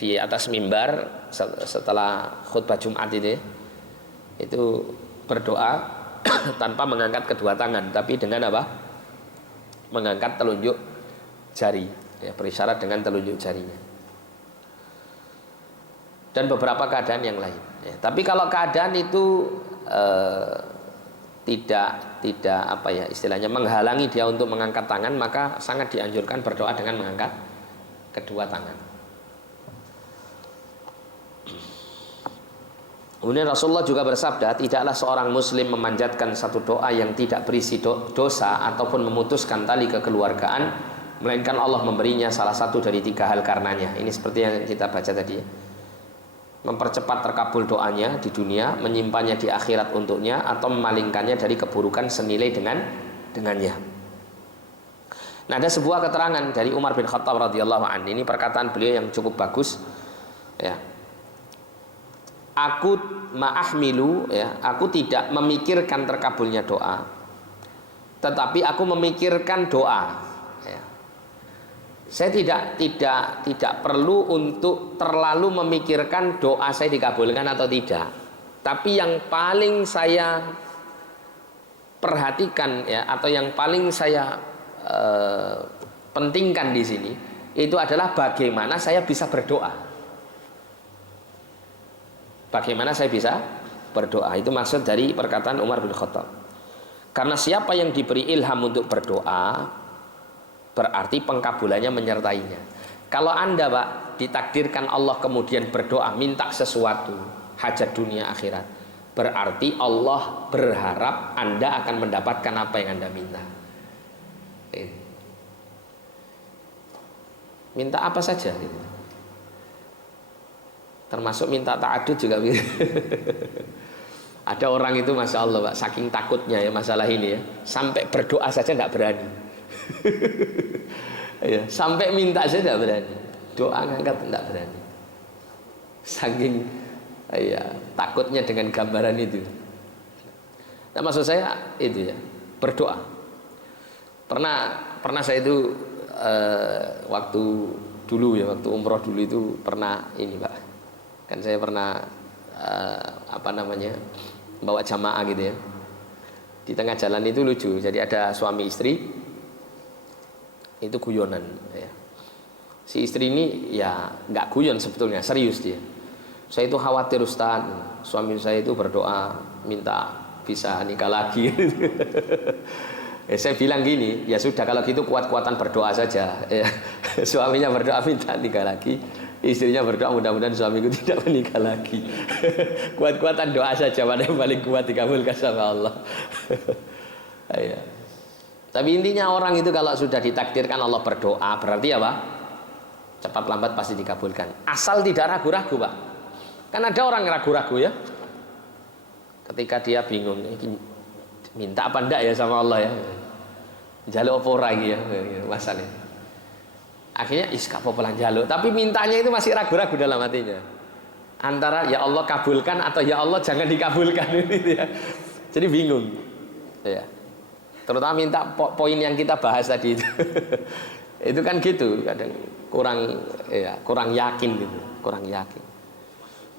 di atas mimbar setelah khutbah Jumat itu berdoa tanpa mengangkat kedua tangan, tapi dengan apa? Mengangkat telunjuk jari, berisyarat dengan telunjuk jarinya. Dan beberapa keadaan yang lain. Tapi kalau keadaan itu tidak istilahnya menghalangi dia untuk mengangkat tangan, maka sangat dianjurkan berdoa dengan mengangkat kedua tangan. Kemudian Rasulullah juga bersabda, tidaklah seorang muslim memanjatkan satu doa yang tidak berisi dosa ataupun memutuskan tali kekeluargaan, melainkan Allah memberinya salah satu dari 3 hal karenanya. Ini seperti yang kita baca tadi ya. Mempercepat terkabul doanya di dunia, menyimpannya di akhirat untuknya, atau memalingkannya dari keburukan senilai dengannya. Nah, ada sebuah keterangan dari Umar bin Khattab radhiyallahu anhu. Ini perkataan beliau yang cukup bagus ya. Aku ma'ahmilu ya, aku tidak memikirkan terkabulnya doa, tetapi aku memikirkan doa ya. Saya tidak perlu untuk terlalu memikirkan doa saya dikabulkan atau tidak. Tapi yang paling saya perhatikan ya, atau yang paling saya pentingkan di sini itu adalah bagaimana saya bisa berdoa. Bagaimana saya bisa berdoa. Itu maksud dari perkataan Umar bin Khattab. Karena siapa yang diberi ilham untuk berdoa, berarti pengkabulannya menyertainya. Kalau Anda Pak ditakdirkan Allah kemudian berdoa minta sesuatu, hajat dunia akhirat, berarti Allah berharap Anda akan mendapatkan apa yang Anda minta. Minta apa saja gitu. Termasuk minta ta'adud juga. Ada orang itu Masya Allah Pak, saking takutnya ya masalah ini ya, sampai berdoa saja nggak berani. Ya, sampai minta saja nggak berani, doa ngangkat nggak berani, saking ya, takutnya dengan gambaran itu. Nah, maksud saya itu ya, berdoa. Pernah saya itu waktu dulu ya, waktu umroh dulu itu pernah ini Pak. Kan saya pernah bawa jamaah gitu ya. Di tengah jalan itu lucu. Jadi ada suami istri itu guyonan ya. Si istri ini ya nggak guyon sebetulnya, serius dia. Saya itu khawatir Ustaz, suami saya itu berdoa minta bisa nikah lagi. Saya bilang gini, ya sudah kalau gitu kuat-kuatan berdoa saja ya. Suaminya berdoa minta nikah lagi, istrinya berdoa mudah-mudahan suamiku tidak menikah lagi. Kuat-kuatan doa saja, mana yang paling kuat dikabulkan sama Allah. Ya. Tapi intinya orang itu kalau sudah ditakdirkan Allah berdoa, berarti apa? Cepat lambat pasti dikabulkan. Asal tidak ragu-ragu Pak. Kan ada orang ragu-ragu ya. Ketika dia bingung, minta apa enggak ya sama Allah ya. Jaluk apa ora iki ya masalahnya. Akhirnya gak apa-apa jaluk, tapi mintanya itu masih ragu-ragu dalam hatinya. Antara ya Allah kabulkan atau ya Allah jangan dikabulkan gitu ya. Jadi bingung. Ya. Terutama minta poin yang kita bahas tadi itu. Itu kan gitu, kadang kurang yakin gitu, kurang yakin.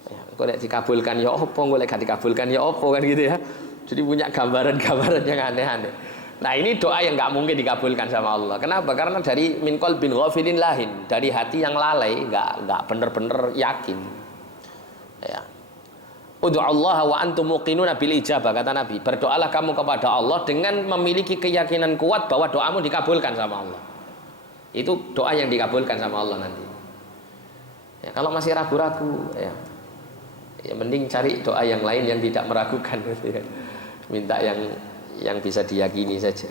Ya, kalau dikabulkan ya opo, kalau gak dikabulkan ya opo kan gitu ya. Jadi punya gambaran-gambaran yang aneh-aneh. Nah ini doa yang nggak mungkin dikabulkan sama Allah. Kenapa? Karena dari min qalbin ghafilin lahin, dari hati yang lalai, nggak bener-bener yakin. Ya. Ud'ullaha wa antum muqinuna bil ijabah, kata Nabi. Berdoalah kamu kepada Allah dengan memiliki keyakinan kuat bahwa doamu dikabulkan sama Allah. Itu doa yang dikabulkan sama Allah nanti. Ya, kalau masih ragu-ragu, ya mending cari doa yang lain yang tidak meragukan. Ya. Minta yang bisa diyakini saja.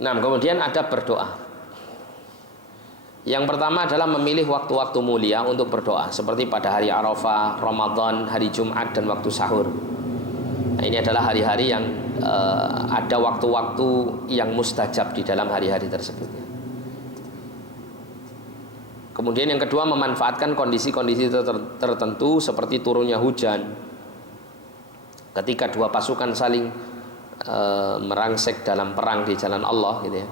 Nah, kemudian ada berdoa. Yang pertama adalah memilih waktu-waktu mulia untuk berdoa, seperti pada hari Arafah, Ramadan, hari Jumat, dan waktu sahur. Nah, ini adalah hari-hari yang ada waktu-waktu yang mustajab di dalam hari-hari tersebut. Kemudian yang kedua, memanfaatkan kondisi-kondisi tertentu seperti turunnya hujan, ketika dua pasukan saling merangsek dalam perang di jalan Allah gitu ya,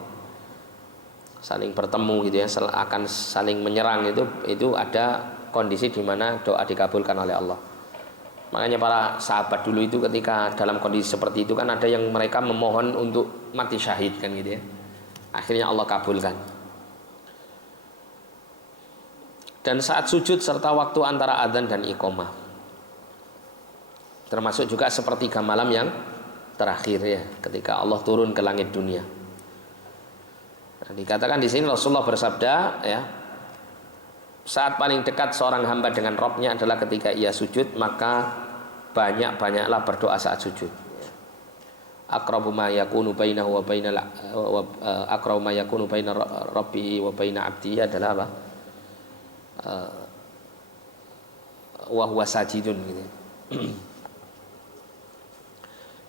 saling bertemu gitu ya, akan saling menyerang, itu ada kondisi di mana doa dikabulkan oleh Allah. Makanya para sahabat dulu itu ketika dalam kondisi seperti itu kan ada yang mereka memohon untuk mati syahid kan gitu ya, akhirnya Allah kabulkan. Dan saat sujud serta waktu antara adzan dan iqamah, termasuk juga sepertiga malam yang terakhir ya, ketika Allah turun ke langit dunia. Nah, dikatakan di sini Rasulullah bersabda, ya, saat paling dekat seorang hamba dengan Rabb-nya adalah ketika ia sujud, maka banyak-banyaklah berdoa saat sujud. Aqrabu ma yakunu bainahu wa bainal aqrabu ma yakunu baina rabbihi wa baina 'abdihi adalah apa? Wa huwa sajidun gitu.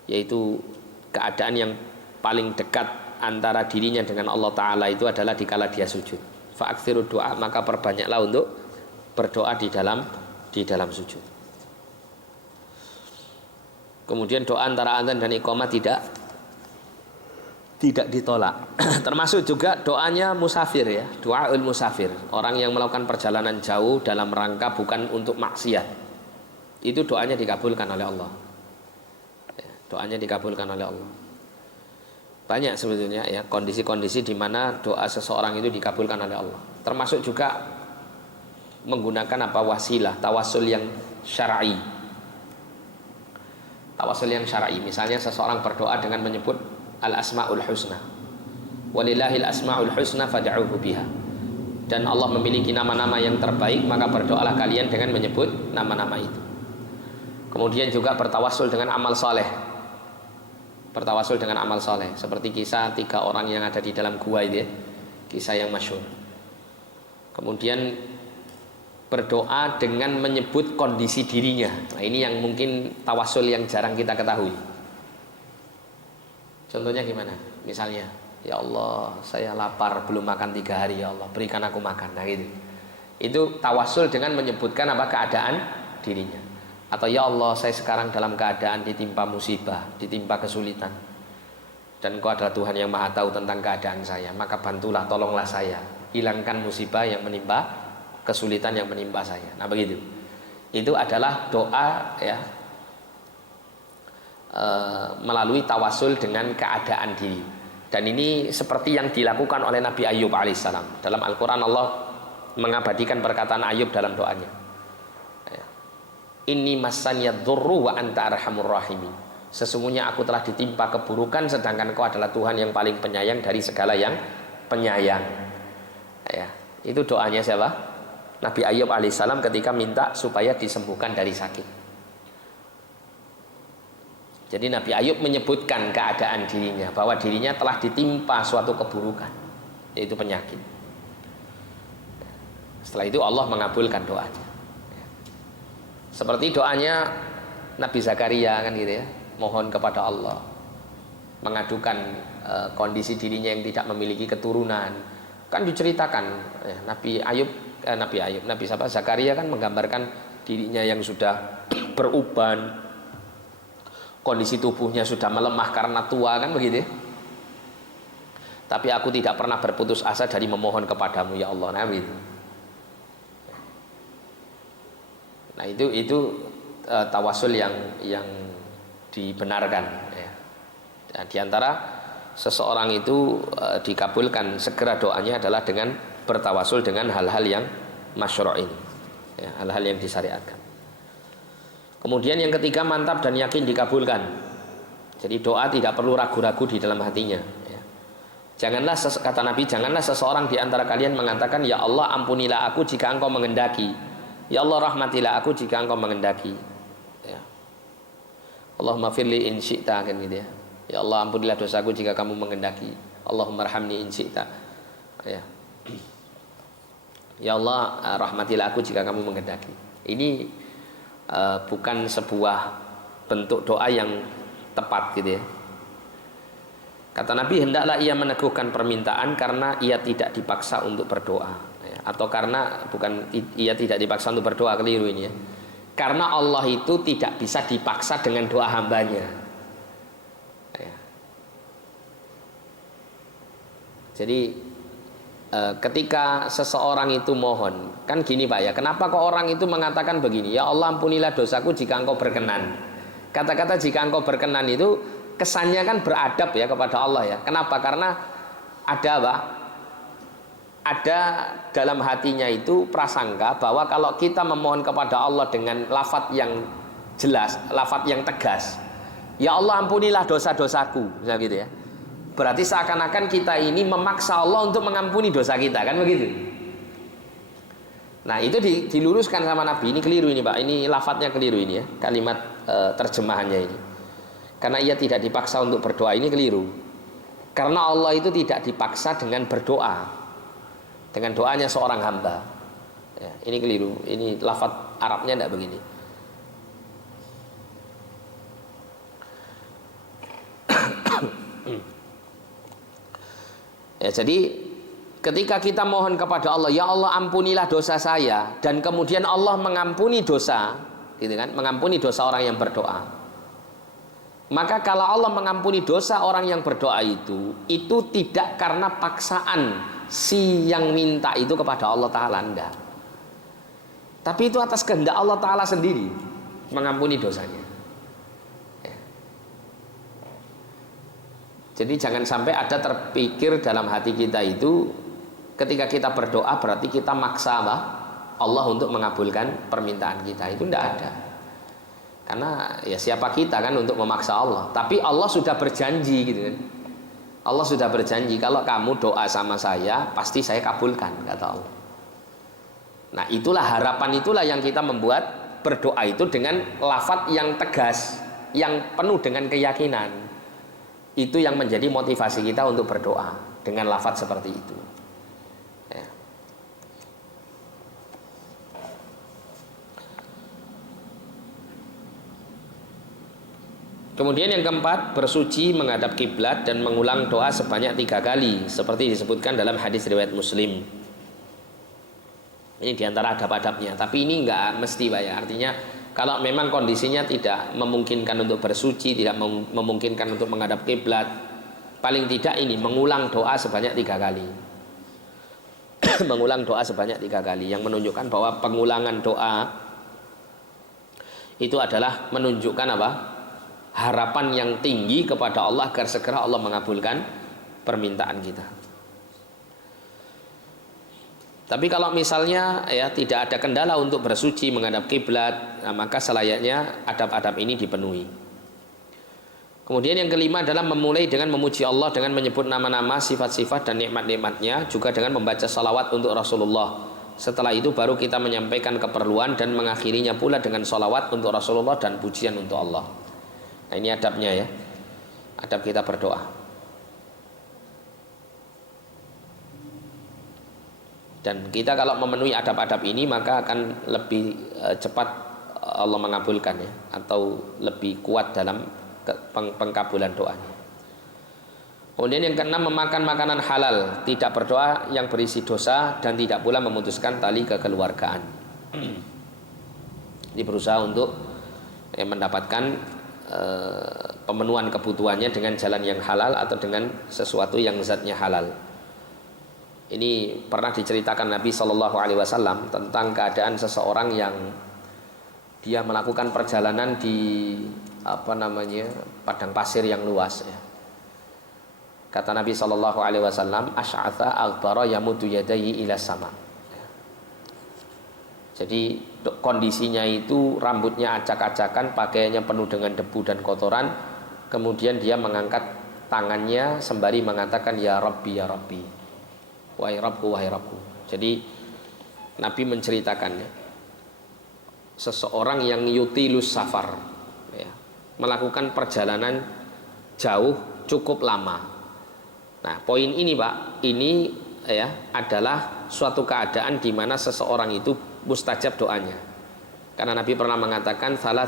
Yaitu keadaan yang paling dekat antara dirinya dengan Allah Ta'ala itu adalah dikala dia sujud. Fa'aktsiru doa, maka perbanyaklah untuk berdoa di dalam sujud. Kemudian doa antara adzan dan iqamah tidak ditolak. Termasuk juga doanya musafir, ya, doaul musafir, orang yang melakukan perjalanan jauh dalam rangka bukan untuk maksiat. Itu doanya dikabulkan oleh Allah. Doanya dikabulkan oleh Allah. Banyak sebetulnya, ya, kondisi-kondisi di mana doa seseorang itu dikabulkan oleh Allah. Termasuk juga menggunakan apa, wasilah, tawasul yang syar'i. Tawasul yang syar'i, misalnya seseorang berdoa dengan menyebut al-asmaul husna. Walillahil asmaul husna fad'uhu biha. Dan Allah memiliki nama-nama yang terbaik, maka berdoalah kalian dengan menyebut nama-nama itu. Kemudian juga bertawasul dengan amal soleh. Bertawasul dengan amal soleh, seperti kisah 3 orang yang ada di dalam gua itu, ya, kisah yang masyhur. Kemudian berdoa dengan menyebut kondisi dirinya. Nah, ini yang mungkin tawasul yang jarang kita ketahui. Contohnya gimana? Misalnya, ya Allah, saya lapar belum makan 3 hari, ya Allah, berikan aku makan. Nah, gitu. Itu tawasul dengan menyebutkan apa, keadaan dirinya. Atau ya Allah, saya sekarang dalam keadaan ditimpa musibah, ditimpa kesulitan, dan Engkau adalah Tuhan yang Maha Tahu tentang keadaan saya, maka bantulah, tolonglah saya, hilangkan musibah yang menimpa, kesulitan yang menimpa saya. Nah, begitu. Itu adalah doa, ya, melalui tawasul dengan keadaan diri. Dan ini seperti yang dilakukan oleh Nabi Ayub alaihissalam. Dalam Al-Quran Allah mengabadikan perkataan Ayub dalam doanya. Inni massanyad dzurru wa anta arhamur rahimin. Sesungguhnya aku telah ditimpa keburukan, sedangkan Kau adalah Tuhan yang paling penyayang dari segala yang penyayang. Ya, itu doanya siapa? Nabi Ayub alaihissalam ketika minta supaya disembuhkan dari sakit. Jadi Nabi Ayub menyebutkan keadaan dirinya, bahwa dirinya telah ditimpa suatu keburukan, yaitu penyakit. Setelah itu Allah mengabulkan doanya. Seperti doanya Nabi Zakaria, kan gitu, ya, mohon kepada Allah, mengadukan kondisi dirinya yang tidak memiliki keturunan. Kan diceritakan, ya, Nabi Zakaria kan menggambarkan dirinya yang sudah beruban, kondisi tubuhnya sudah melemah karena tua, kan begitu, ya? Tapi aku tidak pernah berputus asa dari memohon kepadamu, ya Allah. Nah, gitu. Nah, itu tawasul yang dibenarkan, ya. Dan diantara seseorang itu dikabulkan segera doanya adalah dengan bertawasul dengan hal-hal yang masyru' ini, ya, hal-hal yang disyariatkan. Kemudian yang ketiga, mantap dan yakin dikabulkan. Jadi doa tidak perlu ragu-ragu di dalam hatinya, ya. Janganlah, kata Nabi, janganlah seseorang di antara kalian mengatakan, ya Allah, ampunilah aku jika Engkau menghendaki, ya Allah, rahmatilah aku jika Engkau menghendaki, ya. Allahumma firli in syi'ta, kan gitu, ya. Ya Allah, ampunilah dosaku jika kamu menghendaki. Allahumma arhamni in syi'ta, ya. Ya Allah, rahmatilah aku jika kamu menghendaki. Ini bukan sebuah bentuk doa yang tepat, gitu, ya. Kata Nabi, hendaklah ia meneguhkan permintaan karena ia tidak dipaksa untuk berdoa, ya. Atau karena bukan ia tidak dipaksa untuk berdoa, keliru ini, ya. Karena Allah itu tidak bisa dipaksa dengan doa hambanya, ya. Jadi ketika seseorang itu mohon, kan gini Pak, ya, kenapa kok orang itu mengatakan begini, ya Allah, ampunilah dosaku jika Engkau berkenan. Kata-kata jika Engkau berkenan itu kesannya kan beradab, ya, kepada Allah, ya. Kenapa? Karena ada apa? Ada dalam hatinya itu prasangka bahwa kalau kita memohon kepada Allah dengan lafadz yang jelas, lafadz yang tegas, ya Allah, ampunilah dosa-dosaku, misalnya gitu, ya, berarti seakan-akan kita ini memaksa Allah untuk mengampuni dosa kita, kan begitu. Nah itu diluruskan sama Nabi. Ini keliru ini Pak, ini lafadznya keliru ini ya, kalimat terjemahannya ini. Karena ia tidak dipaksa untuk berdoa, ini keliru. Karena Allah itu tidak dipaksa dengan berdoa, dengan doanya seorang hamba ya, ini keliru. Ini lafadz Arabnya tidak begini. Ya, jadi ketika kita mohon kepada Allah, ya Allah ampunilah dosa saya, dan kemudian Allah mengampuni dosa, gitu kan, mengampuni dosa orang yang berdoa. Maka kalau Allah mengampuni dosa orang yang berdoa itu tidak karena paksaan si yang minta itu kepada Allah Ta'ala, enggak. Tapi itu atas kehendak Allah Ta'ala sendiri mengampuni dosanya. Jadi jangan sampai ada terpikir dalam hati kita itu ketika kita berdoa berarti kita maksa Allah untuk mengabulkan permintaan kita. Itu tidak ada. Karena ya siapa kita kan untuk memaksa Allah. Tapi Allah sudah berjanji gitu kan. Allah sudah berjanji kalau kamu doa sama saya pasti saya kabulkan, kata Allah. Nah itulah harapan, itulah yang kita membuat berdoa itu dengan lafadz yang tegas, yang penuh dengan keyakinan. Itu yang menjadi motivasi kita untuk berdoa dengan lafadz seperti itu ya. Kemudian yang keempat, bersuci menghadap kiblat dan mengulang doa sebanyak 3 kali seperti disebutkan dalam hadis riwayat Muslim. Ini diantara adab-adabnya, tapi ini enggak mesti Pak ya. Artinya kalau memang kondisinya tidak memungkinkan untuk bersuci, tidak memungkinkan untuk menghadap kiblat, paling tidak ini mengulang doa sebanyak 3 kali. Mengulang doa sebanyak 3 kali, yang menunjukkan bahwa pengulangan doa itu adalah menunjukkan apa? Harapan yang tinggi kepada Allah agar segera Allah mengabulkan permintaan kita. Tapi kalau misalnya ya tidak ada kendala untuk bersuci menghadap kiblat, nah, maka selayaknya adab-adab ini dipenuhi. Kemudian yang kelima adalah memulai dengan memuji Allah dengan menyebut nama-nama, sifat-sifat dan nikmat-nikmatnya, juga dengan membaca salawat untuk Rasulullah. Setelah itu baru kita menyampaikan keperluan dan mengakhirinya pula dengan salawat untuk Rasulullah dan pujian untuk Allah. Nah ini adabnya ya, adab kita berdoa. Dan kita kalau memenuhi adab-adab ini maka akan lebih cepat Allah mengabulkan ya, atau lebih kuat dalam pengkabulan doanya. Kemudian yang keenam, memakan makanan halal, tidak berdoa yang berisi dosa dan tidak pula memutuskan tali kekeluargaan. Ini berusaha untuk mendapatkan pemenuhan kebutuhannya dengan jalan yang halal atau dengan sesuatu yang zatnya halal. Ini pernah diceritakan Nabi Shallallahu Alaihi Wasallam tentang keadaan seseorang yang dia melakukan perjalanan di padang pasir yang luas. Ya. Kata Nabi Shallallahu Alaihi Wasallam, asy'atha aghbara yamuddu yadayhi ila sama. Ya. Jadi kondisinya itu rambutnya acak-acakan, pakaiannya penuh dengan debu dan kotoran. Kemudian dia mengangkat tangannya sembari mengatakan ya Rabbi ya Rabbi. Wahai Rabbku, wahai Rabbku. Jadi Nabi menceritakannya, seseorang yang yutilus safar ya, melakukan perjalanan jauh cukup lama. Nah poin ini Pak, ini ya adalah suatu keadaan di mana seseorang itu mustajab doanya. Karena Nabi pernah mengatakan salah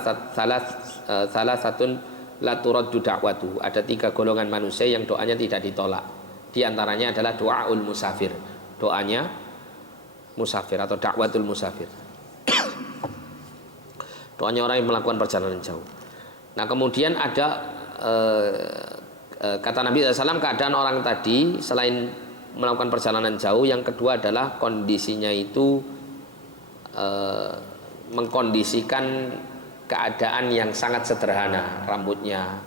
satun la turaddu da'watu. Ada 3 golongan manusia yang doanya tidak ditolak. Di antaranya adalah doaul musafir, doanya musafir atau dakwatul musafir. Doanya orang yang melakukan perjalanan jauh. Nah kemudian ada kata Nabi SAW, keadaan orang tadi selain melakukan perjalanan jauh, yang kedua adalah kondisinya itu mengkondisikan keadaan yang sangat sederhana, rambutnya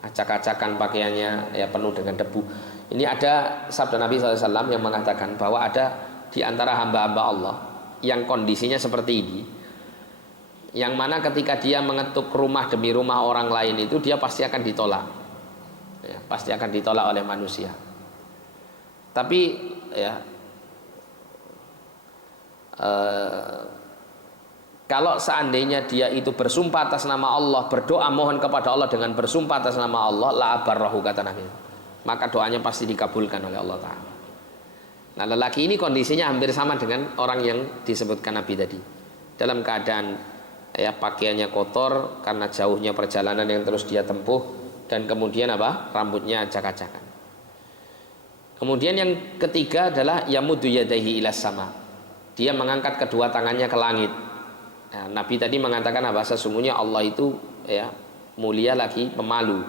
acak-acakan, pakaiannya ya penuh dengan debu. Ini ada sabda Nabi SAW yang mengatakan bahwa ada di antara hamba-hamba Allah yang kondisinya seperti ini, yang mana ketika dia mengetuk rumah demi rumah orang lain itu dia pasti akan ditolak ya, pasti akan ditolak oleh manusia. Tapi ya kalau seandainya dia itu bersumpah atas nama Allah, berdoa mohon kepada Allah dengan bersumpah atas nama Allah, la abarrahu, kata Nabi, maka doanya pasti dikabulkan oleh Allah Ta'ala. Nah, lelaki ini kondisinya hampir sama dengan orang yang disebutkan Nabi tadi, dalam keadaan ya pakaiannya kotor karena jauhnya perjalanan yang terus dia tempuh, dan kemudian apa, rambutnya acak-acakan. Kemudian yang ketiga adalah yamuddu yadaihi ilas sama, dia mengangkat kedua tangannya ke langit. Nah, Nabi tadi mengatakan apa? Sesungguhnya Allah itu ya mulia lagi pemalu.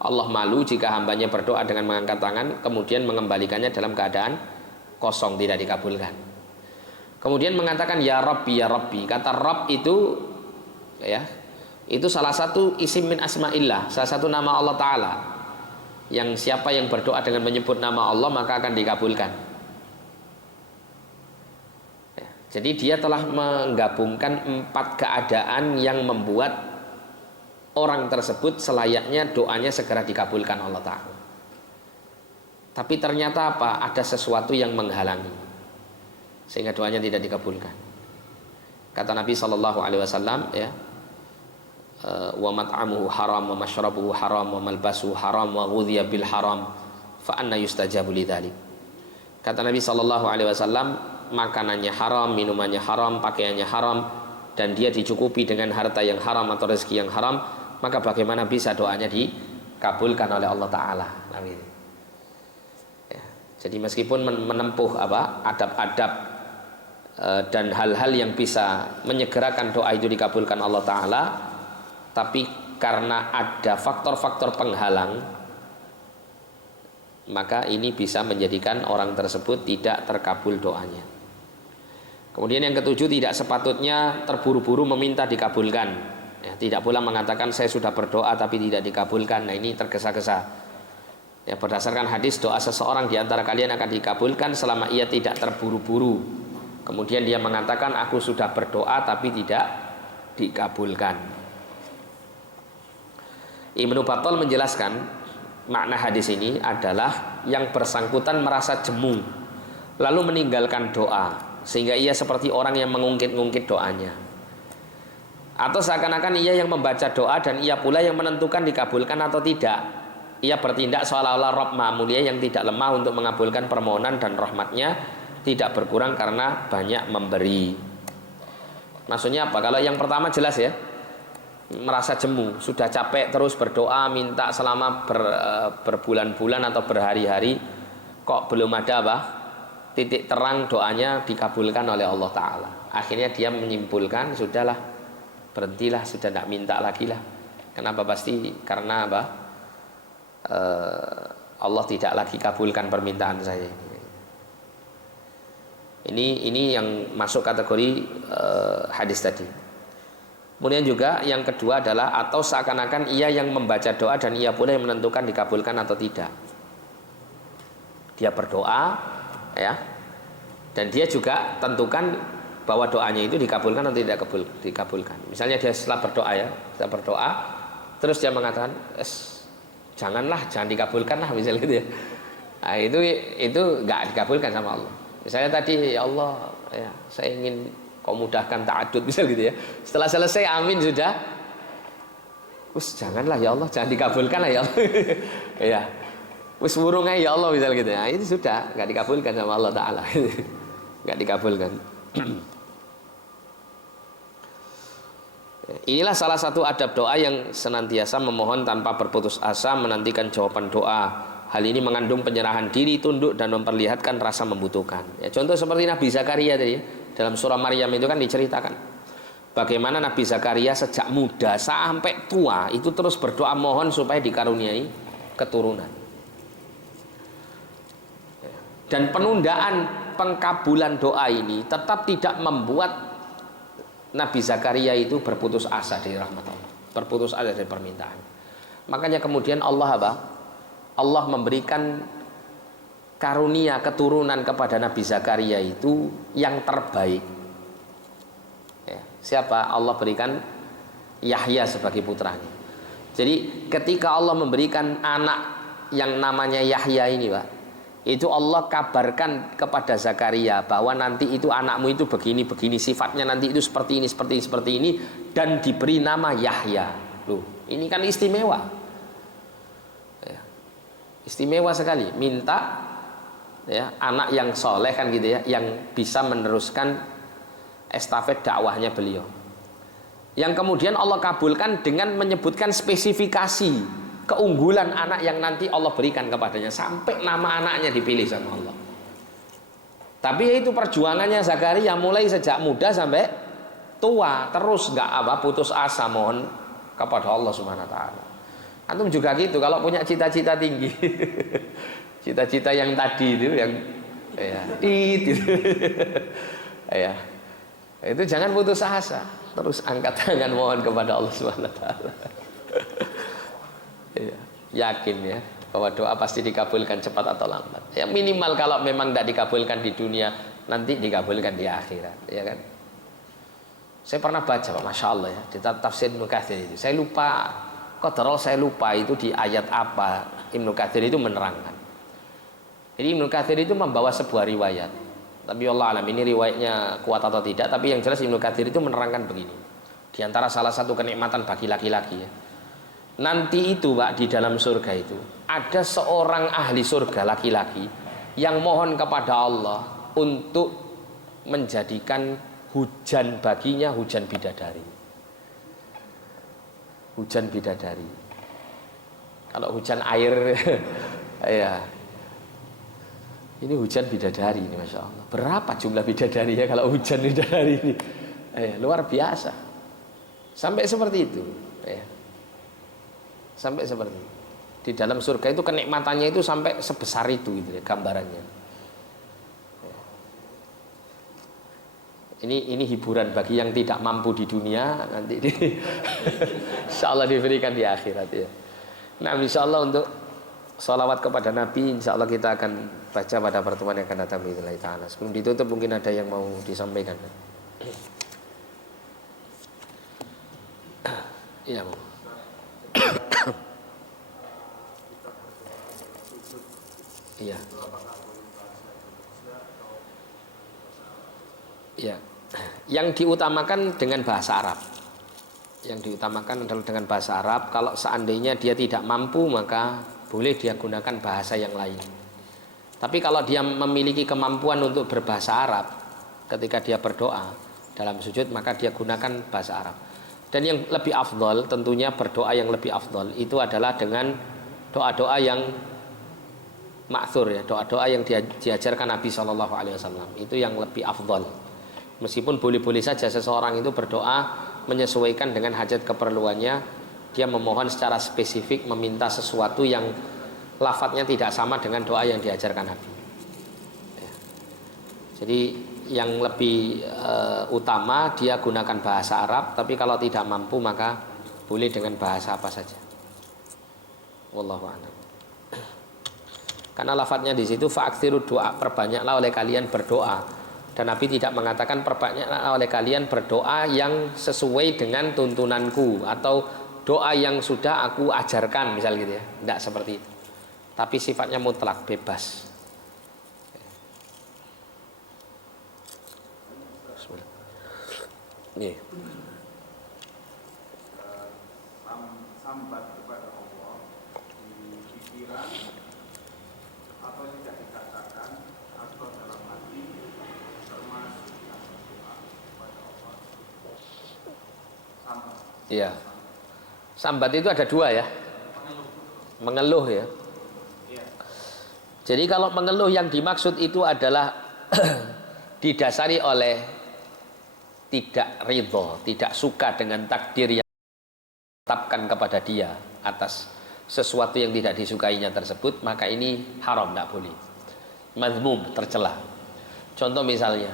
Allah malu jika hambanya berdoa dengan mengangkat tangan kemudian mengembalikannya dalam keadaan kosong, tidak dikabulkan. Kemudian mengatakan ya Rabbi ya Rabbi. Kata Rabb itu ya itu salah satu isim min asma'illah, salah satu nama Allah Ta'ala, yang siapa yang berdoa dengan menyebut nama Allah maka akan dikabulkan. Ya, jadi dia telah menggabungkan 4 keadaan yang membuat orang tersebut selayaknya doanya segera dikabulkan Allah Ta'ala. Tapi ternyata apa? Ada sesuatu yang menghalangi sehingga doanya tidak dikabulkan. Kata Nabi SAW ya, wa mat'amuhu haram wa mashrabuhu haram wa malbasuhu haram wa ghudhiya bil haram fa anna yustajabu lidzalik. Kata Nabi SAW, makanannya haram, minumannya haram, pakaiannya haram, dan dia dicukupi dengan harta yang haram atau rezeki yang haram, maka bagaimana bisa doanya dikabulkan oleh Allah Ta'ala? Amin. Jadi meskipun menempuh adab-adab dan hal-hal yang bisa menyegerakan doa itu dikabulkan Allah Ta'ala, tapi karena ada faktor-faktor penghalang, maka ini bisa menjadikan orang tersebut tidak terkabul doanya. Kemudian yang ketujuh, tidak sepatutnya terburu-buru meminta dikabulkan ya, tidak pula mengatakan saya sudah berdoa tapi tidak dikabulkan. Nah, ini tergesa-gesa. Ya, berdasarkan hadis doa seseorang di antara kalian akan dikabulkan selama ia tidak terburu-buru. Kemudian dia mengatakan aku sudah berdoa tapi tidak dikabulkan. Ibnu Battal menjelaskan makna hadis ini adalah yang bersangkutan merasa jemu lalu meninggalkan doa sehingga ia seperti orang yang mengungkit-ungkit doanya, atau seakan-akan ia yang membaca doa dan ia pula yang menentukan dikabulkan atau tidak. Ia bertindak seolah-olah Rabb Maha Mulia yang tidak lemah untuk mengabulkan permohonan dan rahmatnya tidak berkurang karena banyak memberi. Maksudnya apa? Kalau yang pertama jelas ya, merasa jemu, sudah capek terus berdoa minta selama berbulan-bulan atau berhari-hari, kok belum ada titik terang doanya dikabulkan oleh Allah Ta'ala. Akhirnya dia menyimpulkan sudahlah, berhentilah, sudah tidak minta lagi lah. Kenapa? Pasti karena Allah tidak lagi kabulkan permintaan saya ini. Ini yang masuk kategori hadis tadi. Kemudian juga yang kedua adalah atau seakan-akan ia yang membaca doa dan ia pula yang menentukan dikabulkan atau tidak. Dia berdoa ya, dan dia juga tentukan bahwa doanya itu dikabulkan atau tidak dikabulkan. Misalnya dia setelah berdoa terus dia mengatakan jangan dikabulkan lah, misalnya gitu ya. Nah, itu nggak dikabulkan sama Allah. Misalnya tadi ya Allah ya, saya ingin kau mudahkan ta'adud misal gitu ya. Setelah selesai amin sudah, janganlah ya Allah, jangan dikabulkan lah ya Allah. Ya, burung aja ya Allah misal gitu ya. Itu sudah nggak dikabulkan sama Allah Ta'ala. Nggak dikabulkan. Inilah salah satu adab doa yang senantiasa memohon tanpa berputus asa menantikan jawaban doa. Hal ini mengandung penyerahan diri, tunduk, dan memperlihatkan rasa membutuhkan. Ya, contoh seperti Nabi Zakaria tadi dalam surah Maryam itu kan diceritakan bagaimana Nabi Zakaria sejak muda sampai tua itu terus berdoa mohon supaya dikaruniai keturunan. Dan penundaan pengkabulan doa ini tetap tidak membuat Nabi Zakaria itu berputus asa dari rahmat Allah, berputus asa dari permintaan. Makanya kemudian Allah memberikan karunia keturunan kepada Nabi Zakaria itu yang terbaik. Ya, siapa? Allah berikan Yahya sebagai putranya. Jadi ketika Allah memberikan anak yang namanya Yahya ini, Pak, itu Allah kabarkan kepada Zakaria bahwa nanti itu anakmu itu begini sifatnya, nanti itu seperti ini dan diberi nama Yahya. Loh, ini kan istimewa. Ya. Istimewa sekali, minta ya anak yang soleh kan gitu ya, yang bisa meneruskan estafet dakwahnya beliau. Yang kemudian Allah kabulkan dengan menyebutkan spesifikasi keunggulan anak yang nanti Allah berikan kepadanya, sampai nama anaknya dipilih sama Allah. Tapi ya itu perjuangannya Zakaria mulai sejak muda sampai tua, terus nggak putus asa mohon kepada Allah Subhanahu wa taala. Antum juga gitu kalau punya cita-cita tinggi. Cita-cita yang tadi itu yang ya, itu. Ya. Itu jangan putus asa, terus angkat tangan mohon kepada Allah Subhanahu wa taala. Ya, yakin ya bahwa doa pasti dikabulkan cepat atau lambat. Ya minimal kalau memang tidak dikabulkan di dunia, nanti dikabulkan di akhirat, ya kan? Saya pernah baca, Masya Allah ya, di tafsir Ibnu Katsir itu. Saya lupa, saya lupa itu di ayat apa Ibnu Katsir itu menerangkan. Jadi Ibnu Katsir itu membawa sebuah riwayat. Tapi Allah alam ini riwayatnya kuat atau tidak, tapi yang jelas Ibnu Katsir itu menerangkan begini. Di antara salah satu kenikmatan bagi laki-laki ya. Nanti itu Pak, di dalam surga itu ada seorang ahli surga laki-laki yang mohon kepada Allah untuk menjadikan hujan baginya hujan bidadari. Hujan bidadari. Kalau hujan air ya. Ini hujan bidadari ini, Masya Allah. Berapa jumlah bidadari ya kalau hujan bidadari ini? Luar biasa. Sampai seperti itu. Sampai seperti itu. Di dalam surga itu kenikmatannya itu sampai sebesar itu gitu ya, gambarannya. Ini hiburan bagi yang tidak mampu di dunia, nanti insya Allah diberikan di akhirat ya. Nah, insya Allah untuk sholawat kepada Nabi, insya Allah kita akan baca pada pertemuan yang akan datang billahi ta'ala. Sebelum ditutup mungkin ada yang mau disampaikan. Iya, Bu. Iya. Iya. Yang diutamakan dengan bahasa Arab. Yang diutamakan adalah dengan bahasa Arab. Kalau seandainya dia tidak mampu, maka boleh dia gunakan bahasa yang lain. Tapi kalau dia memiliki kemampuan untuk berbahasa Arab ketika dia berdoa dalam sujud, maka dia gunakan bahasa Arab. Dan yang lebih afdol, tentunya berdoa yang lebih afdol itu adalah dengan doa-doa yang ma'thur ya, doa-doa yang diajarkan Nabi SAW. Itu yang lebih afdol. Meskipun boleh-boleh saja seseorang itu berdoa menyesuaikan dengan hajat keperluannya, dia memohon secara spesifik, meminta sesuatu yang lafadznya tidak sama dengan doa yang diajarkan Nabi ya. Jadi yang lebih utama dia gunakan bahasa Arab, tapi kalau tidak mampu maka boleh dengan bahasa apa saja. Wallahu a'lam. Karena lafadznya di situ fa'aktsiru doa, perbanyaklah oleh kalian berdoa. Dan Nabi tidak mengatakan perbanyaklah oleh kalian berdoa yang sesuai dengan tuntunanku atau doa yang sudah aku ajarkan misal gitu ya. Tidak seperti itu. Tapi sifatnya mutlak, bebas. Nih. Sambat kepada Allah di pikiran atau tidak dikatakan atau dalam hati termasuk doa kepada Allah. Sambat. Iya. Sambat itu ada dua ya. Mengeluh ya. Jadi kalau mengeluh yang dimaksud itu adalah didasari oleh tidak ridho, tidak suka dengan takdir yang ditetapkan kepada dia atas sesuatu yang tidak disukainya tersebut, maka ini haram, tidak boleh. Mazmum, tercela. Contoh misalnya,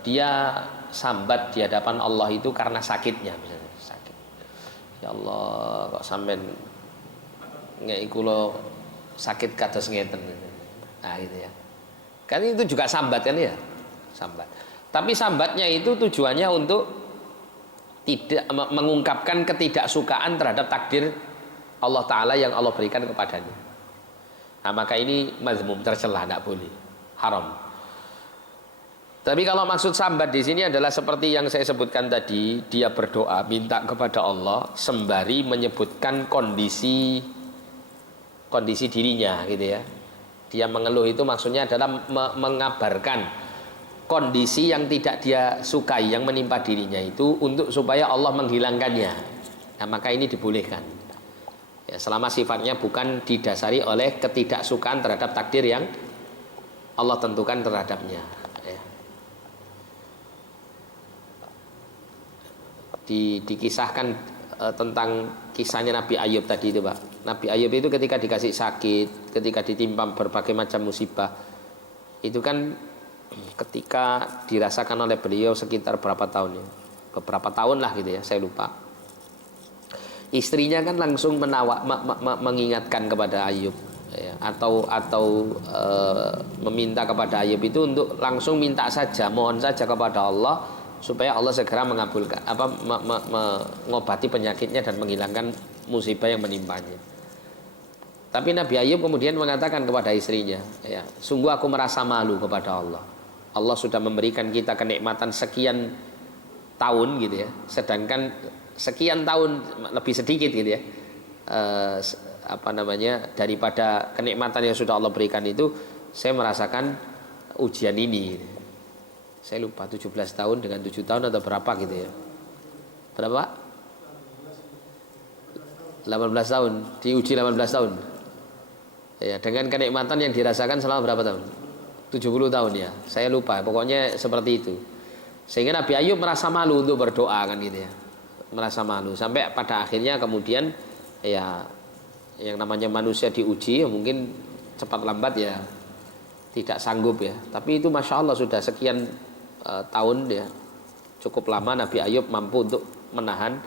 dia sambat di hadapan Allah itu karena sakitnya, misalnya sakit. Ya Allah, kok sampean ngeki kula sakit kados ngeten. Nah, gitu ya. Kan itu juga sambat kan ya? Sambat. Tapi sambatnya itu tujuannya untuk tidak mengungkapkan ketidaksukaan terhadap takdir Allah Ta'ala yang Allah berikan kepadanya. Nah, maka ini mazmum, tercela, tidak boleh, haram. Tapi kalau maksud sambat di sini adalah seperti yang saya sebutkan tadi, dia berdoa minta kepada Allah sembari menyebutkan kondisi dirinya gitu ya. Dia mengeluh itu maksudnya adalah mengabarkan kondisi yang tidak dia sukai yang menimpa dirinya itu untuk supaya Allah menghilangkannya. Nah, maka ini dibolehkan. Ya, selama sifatnya bukan didasari oleh ketidaksukaan terhadap takdir yang Allah tentukan terhadapnya. Ya. Dikisahkan tentang kisahnya Nabi Ayub tadi itu, Pak. Nabi Ayub itu ketika dikasih sakit, ketika ditimpa berbagai macam musibah, itu kan ketika dirasakan oleh beliau sekitar berapa tahun ya? Beberapa tahun lah gitu ya, saya lupa. Istrinya kan langsung mengingatkan kepada Ayub ya, atau meminta kepada Ayub itu untuk langsung minta saja, mohon saja kepada Allah supaya Allah segera mengabulkan mengobati penyakitnya dan menghilangkan musibah yang menimpanya. Tapi Nabi Ayub kemudian mengatakan kepada istrinya, ya, sungguh aku merasa malu kepada Allah. Allah sudah memberikan kita kenikmatan sekian tahun gitu ya, sedangkan sekian tahun lebih sedikit gitu ya, daripada kenikmatan yang sudah Allah berikan itu, saya merasakan ujian ini. Saya lupa 17 tahun dengan 7 tahun atau berapa gitu ya. Berapa? 18 tahun, diuji 18 tahun. Ya, dengan kenikmatan yang dirasakan selama berapa tahun? 70 tahun ya. Saya lupa, pokoknya seperti itu. Sehingga Nabi Ayub merasa malu untuk berdoa kan gitu ya. Merasa malu sampai pada akhirnya kemudian ya yang namanya manusia diuji ya mungkin cepat lambat ya tidak sanggup ya. Tapi itu Masya Allah sudah sekian tahun ya, cukup lama Nabi Ayub mampu untuk menahan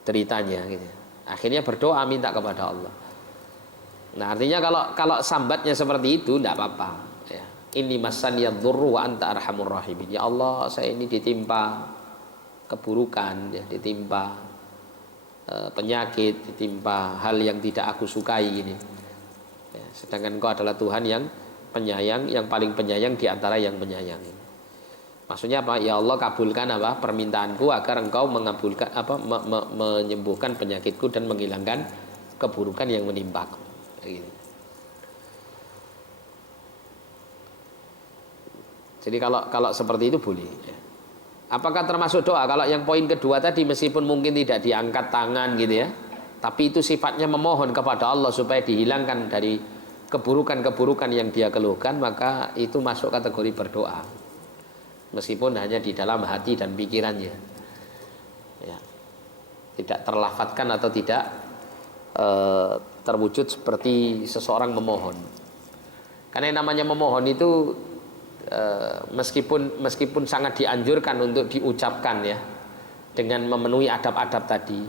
deritanya gitu. Akhirnya berdoa minta kepada Allah. Nah, artinya kalau sambatnya seperti itu tidak apa-apa ya. Inni masaniyad dzurru wa anta arhamur rahimin. Ya Allah, saya ini ditimpa keburukan ya, ditimpa penyakit, ditimpa hal yang tidak aku sukai ini ya, sedangkan Engkau adalah Tuhan yang penyayang, yang paling penyayang di antara yang menyayangi. Maksudnya apa? Ya Allah, kabulkan apa permintaanku agar Engkau mengabulkan menyembuhkan penyakitku dan menghilangkan keburukan yang menimpaku. Gitu. Jadi kalau seperti itu boleh. Apakah termasuk doa? Kalau yang poin kedua tadi meskipun mungkin tidak diangkat tangan gitu ya, tapi itu sifatnya memohon kepada Allah supaya dihilangkan dari keburukan-keburukan yang dia keluhkan, maka itu masuk kategori berdoa. Meskipun hanya di dalam hati dan pikirannya ya, tidak terlafadzkan atau tidak terwujud seperti seseorang memohon. Karena yang namanya memohon itu meskipun sangat dianjurkan untuk diucapkan ya, dengan memenuhi adab-adab tadi,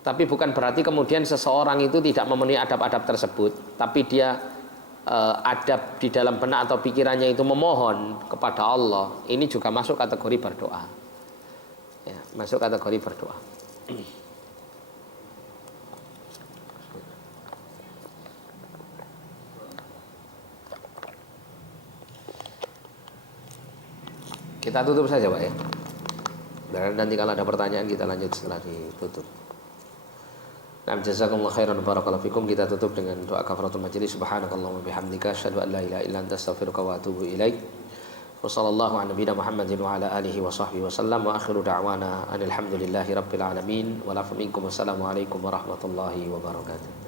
tapi bukan berarti kemudian seseorang itu tidak memenuhi adab-adab tersebut, tapi dia adab di dalam benak atau pikirannya itu memohon kepada Allah, ini juga masuk kategori berdoa ya, masuk kategori berdoa. Kita tutup saja Pak ya, dan nanti kalau ada pertanyaan kita lanjut setelah ditutup. Nah, jazakumullah khairan barakallahu fikum. Kita tutup dengan doa kafaratul majelis. Subhanakallahumma bihamdika asyhadu an la ilaha illa anta astaghfiruka wa atubu ilaik. Wa sallallahu ala nabiyyina Muhammadin wa ala alihi wa sahbihi wa sallam. Wa akhiru da'wana alhamdulillahi rabbil alamin. Wa lafu minkum. Wassalamu alaikum warahmatullahi wabarakatuh.